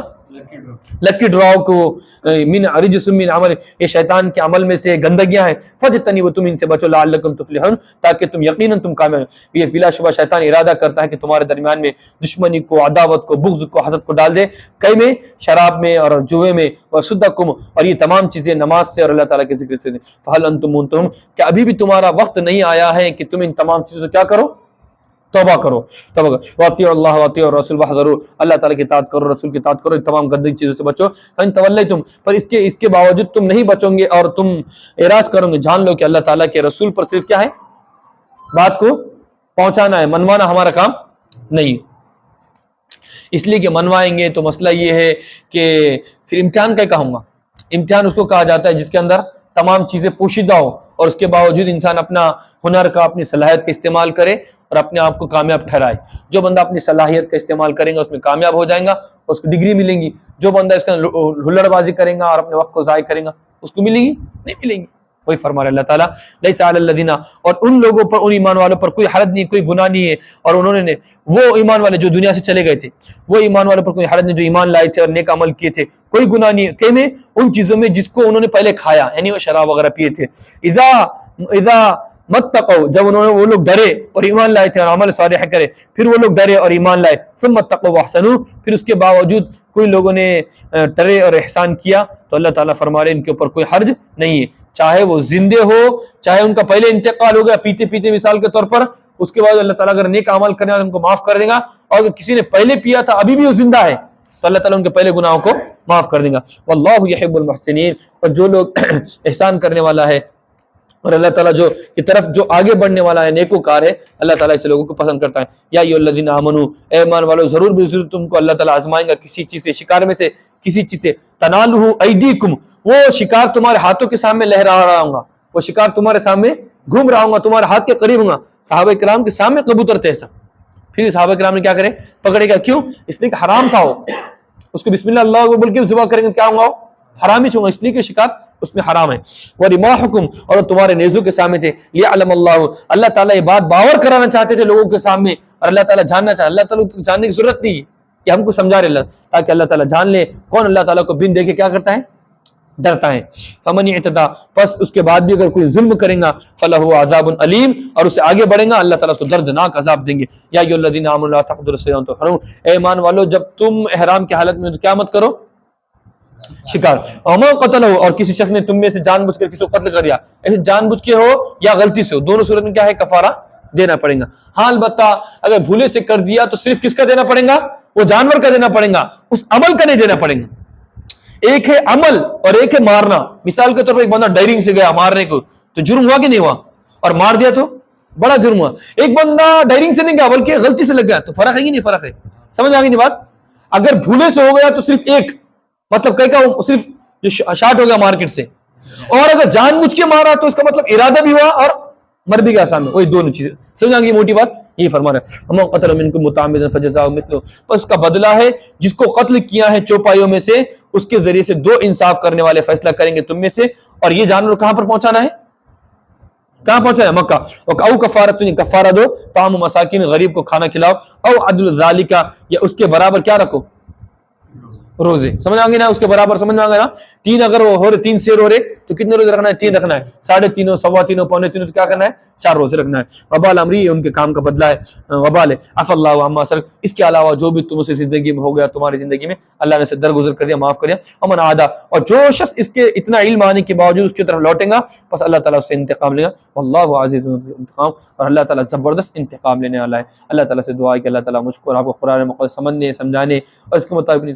لکی ڈراؤ کو، من رجس من عمل، یہ شیطان کے عمل میں سے گندگیاں ہیں، فجتنبوا، تم ان سے بچو، لعلکم تفلحون، تاکہ تم یقیناً تم کامیاب ہو۔ یہ بلا شبہ شیطان ارادہ کرتا ہے کہ تمہارے درمیان میں دشمنی کو، عداوت کو، بغض کو، حسد کو ڈال دے، کئی میں، شراب میں اور جوے میں، وصدکم، اور یہ تمام چیزیں نماز سے اور اللہ تعالیٰ کے ذکر سے۔ فہل انتم منتہون، کیا ابھی بھی تمہارا وقت نہیں آیا ہے کہ تم ان تمام چیزوں سے کیا کرو، توبہ کرو، توبہ کرو۔ واطیعوا اللہ واطیعوا الرسول واحذروا، اللہ تعالیٰ کی اطاعت کرو، رسول کی اطاعت کرو، ان تمام گندی چیزوں سے بچو۔ فإن تولیتم، پر اس کے باوجود تم نہیں بچو گے اور تم اعراض کرو گے، جان لو کہ اللہ تعالیٰ کے رسول پر صرف کیا ہے، بات کو پہنچانا ہے، منوانا ہمارا کام نہیں۔ اس لیے کہ منوائیں گے تو مسئلہ یہ ہے کہ پھر امتحان کیا کہوں گا، امتحان اس کو کہا جاتا ہے جس کے اندر تمام چیزیں پوشیدہ ہو اور اس کے باوجود انسان اپنا ہنر کا، اپنی صلاحیت کا استعمال کرے اور اپنے آپ کو کامیاب ٹھہرائے۔ جو بندہ اپنی صلاحیت کا استعمال کرے گا اس میں کامیاب ہو جائے گا، اس کو ڈگری ملیں گی۔ جو بندہ اس کا ہلڑ بازی کرے گا اور اپنے وقت کو ضائع کرے گا، اس کو ملے گی نہیں، ملے گی۔ وہی فرما رہے اللہ تعالیٰ، لیس علی الذین، اور ان لوگوں پر، ان ایمان والوں پر کوئی حرج نہیں، کوئی گناہ نہیں ہے، اور انہوں نے، وہ ایمان والے جو دنیا سے چلے گئے تھے، وہ ایمان والوں پر کوئی حرج نہیں جو ایمان لائے تھے اور نیک عمل کیے تھے، کوئی گناہ نہیں ہے کہ میں ان چیزوں میں جس کو انہوں نے پہلے کھایا، یعنی وہ شراب وغیرہ پیے تھے۔ اذا متقوا، جب وہ لوگ ڈرے اور ایمان لائے تھے اور عمل صالح کرے، پھر وہ لوگ ڈرے اور ایمان لائے، ثم اتقوا واحسنوا، پھر اس کے باوجود کوئی لوگوں نے ڈرے اور احسان کیا، تو اللہ تعالیٰ فرما رہے ان کے اوپر کوئی حرج نہیں ہے، چاہے وہ زندے ہو، چاہے ان کا پہلے انتقال ہو گیا پیتے پیتے مثال کے طور پر، اس کے بعد اللہ تعالیٰ اگر نیک عمل کرنے والے ان کو معاف کر دے گا، اور اگر کسی نے پہلے پیا تھا ابھی بھی وہ زندہ ہے تو اللہ تعالیٰ ان کے پہلے گناہوں کو معاف کر دے گا۔ واللہ یحب المحسنین، اور جو لوگ احسان کرنے والا ہے اور اللہ تعالیٰ جو کی طرف جو آگے بڑھنے والا ہے، نیکوکار ہے، اللہ تعالیٰ ایسے لوگوں کو پسند کرتا ہے۔ یا ایھا الذین آمنوا، اے ایمان والو، ضرور بھی ضرور تم کو اللہ تعالیٰ آزمائیں گا کسی چیز سے، شکار میں سے کسی چیز سے، تنالہ ایدیکم، وہ شکار تمہارے ہاتھوں کے سامنے لہرا رہا ہوں گا، وہ شکار تمہارے سامنے گھوم رہا ہوں گا، تمہارے ہاتھ کے قریب ہوں گا۔ صحابہ کرام کے سامنے کبوتر تھے ایسا، پھر صحابہ کرام نے کیا کرے، پکڑے گا، کیوں؟ اس لیے کہ حرام تھا وہ، اس کو بسم اللہ اللہ بول کے ذبح کریں گے، کیا ہوں گا، حرام ہی چھوڑا، اس لیے کہ شکار اس میں حرام ہے۔ وَرِمَاحُكُمْ، اور تمہارے نیزوں کے سامنے تھے، لِيَعْلَمَ اللَّهُ، اللہ تعالیٰ یہ بات باور کرانا چاہتے تھے لوگوں کے سامنے، اور اللہ تعالیٰ جاننا چاہتے، اللہ تعالیٰ کو جاننے کی ضرورت نہیں کہ ہم کو سمجھا رہے اللہ، تاکہ اللہ تعالیٰ جان لے کون اللہ تعالیٰ کو بن دیکھے کیا کرتا ہے، ڈرتا ہے۔ فَمَنِ اعْتَدَىٰ، پس اس کے بعد بھی اگر کوئی ظلم کرے گا، فَلَهُ عَذَابٌ عَلِيمٌ، اور اس سے آگے بڑھے گا اللہ تعالیٰ اس کو دردناک عذاب دیں گے۔ یا ایھا الذین آمنوا لا تقتلوا الصیدا وانتم حرم، اے ایمان والو جب تم احرام کی حالت میں تو کیا مت کرو، شکار۔ وَمَن قَتَلَهُ، اور کسی شخص نے تم میں سے جان بوجھ کر کسی کو قتل کر دیا، ایسے جان بوجھ کے ہو یا غلطی سے ہو، دونوں صورت میں کیا ہے، کفارہ دینا پڑے گا۔ ہاں البتہ اگر بھولے سے کر دیا تو صرف کس کا دینا پڑے گا، وہ جانور کا دینا پڑے گا، اس عمل کا نہیں دینا پڑے گا۔ ایک ہے عمل اور ایک ہے مارنا۔ مثال کے طور پر ایک بندہ ڈائرنگ سے گیا مارنے کو تو جرم ہوا کہ نہیں ہوا، اور مار دیا تو بڑا جرم ہوا۔ ایک بندہ ڈائرنگ سے نہیں گیا بلکہ غلطی سے لگ گیا، تو فرق ہے کہ نہیں، فرق ہے، سمجھ آ گئی نہیں بات۔ اگر بھولے سے ہو گیا تو صرف ایک، مطلب کئی کا صرف جو شارٹ ہو گیا مارکیٹ سے، اور اگر جان بوجھ کے مارا تو اس کا مطلب ارادہ بھی ہوا اور مر بھی گیا سامنے، وہی دونوں چیزیں، سمجھ آ گئی موٹی بات، یہی فرما رہا ہے۔ وَمَن قَتَلَ مِنكُم مُتَعَمِّدًا فَجَزَاءٌ مِثْلُ، پس اس کا بدلہ ہے جس کو قتل کیا ہے چوپایوں میں سے، اس کے ذریعے سے دو انصاف کرنے والے فیصلہ کریں گے تم میں سے۔ اور یہ جانور کہاں پر پہنچانا ہے، کہاں پہنچانا ہے، مکہ۔ او کفارۃ، کفارہ دو، طعام مساکین، غریب کو کھانا کھلاؤ، او عدل ذالک، یا اس کے برابر کیا رکھو، روزے، سمجھ آئیں گے نا، اس کے برابر سمجھ آئے گا نا۔ تین اگر وہ ہو رہے، تین سیر ہو رہے تو کتنے روزے رکھنا ہے، تین رکھنا ہے، 3.5، 3.25، پونے 3، تو کیا کرنا ہے، 4 روزے رکھنا ہے۔ وبال امری، یہ ان کے کام کا بدلہ ہے، وبال ہے۔ عفا اللہ عما سلف، اس کے علاوہ جو بھی تم سے زندگی میں ہو گیا، تمہاری زندگی میں اللہ نے اسے درگزر کر دیا، معاف کر دیا۔ ومن عادا، اور جو شخص اس کے اتنا علم آنے کے باوجود اس کی طرف لوٹے گا، بس اللہ تعالیٰ اس سے انتقام لے گا۔ واللہ عزیز انتقام، اور اللہ تعالیٰ زبردست انتقام لینے والا ہے۔ اللہ تعالیٰ سے دعا ہے کہ اللہ تعالیٰ مجھ کو اور آپ کو قرآن مقدس سمجھنے، سمجھانے اور اس کے مطابق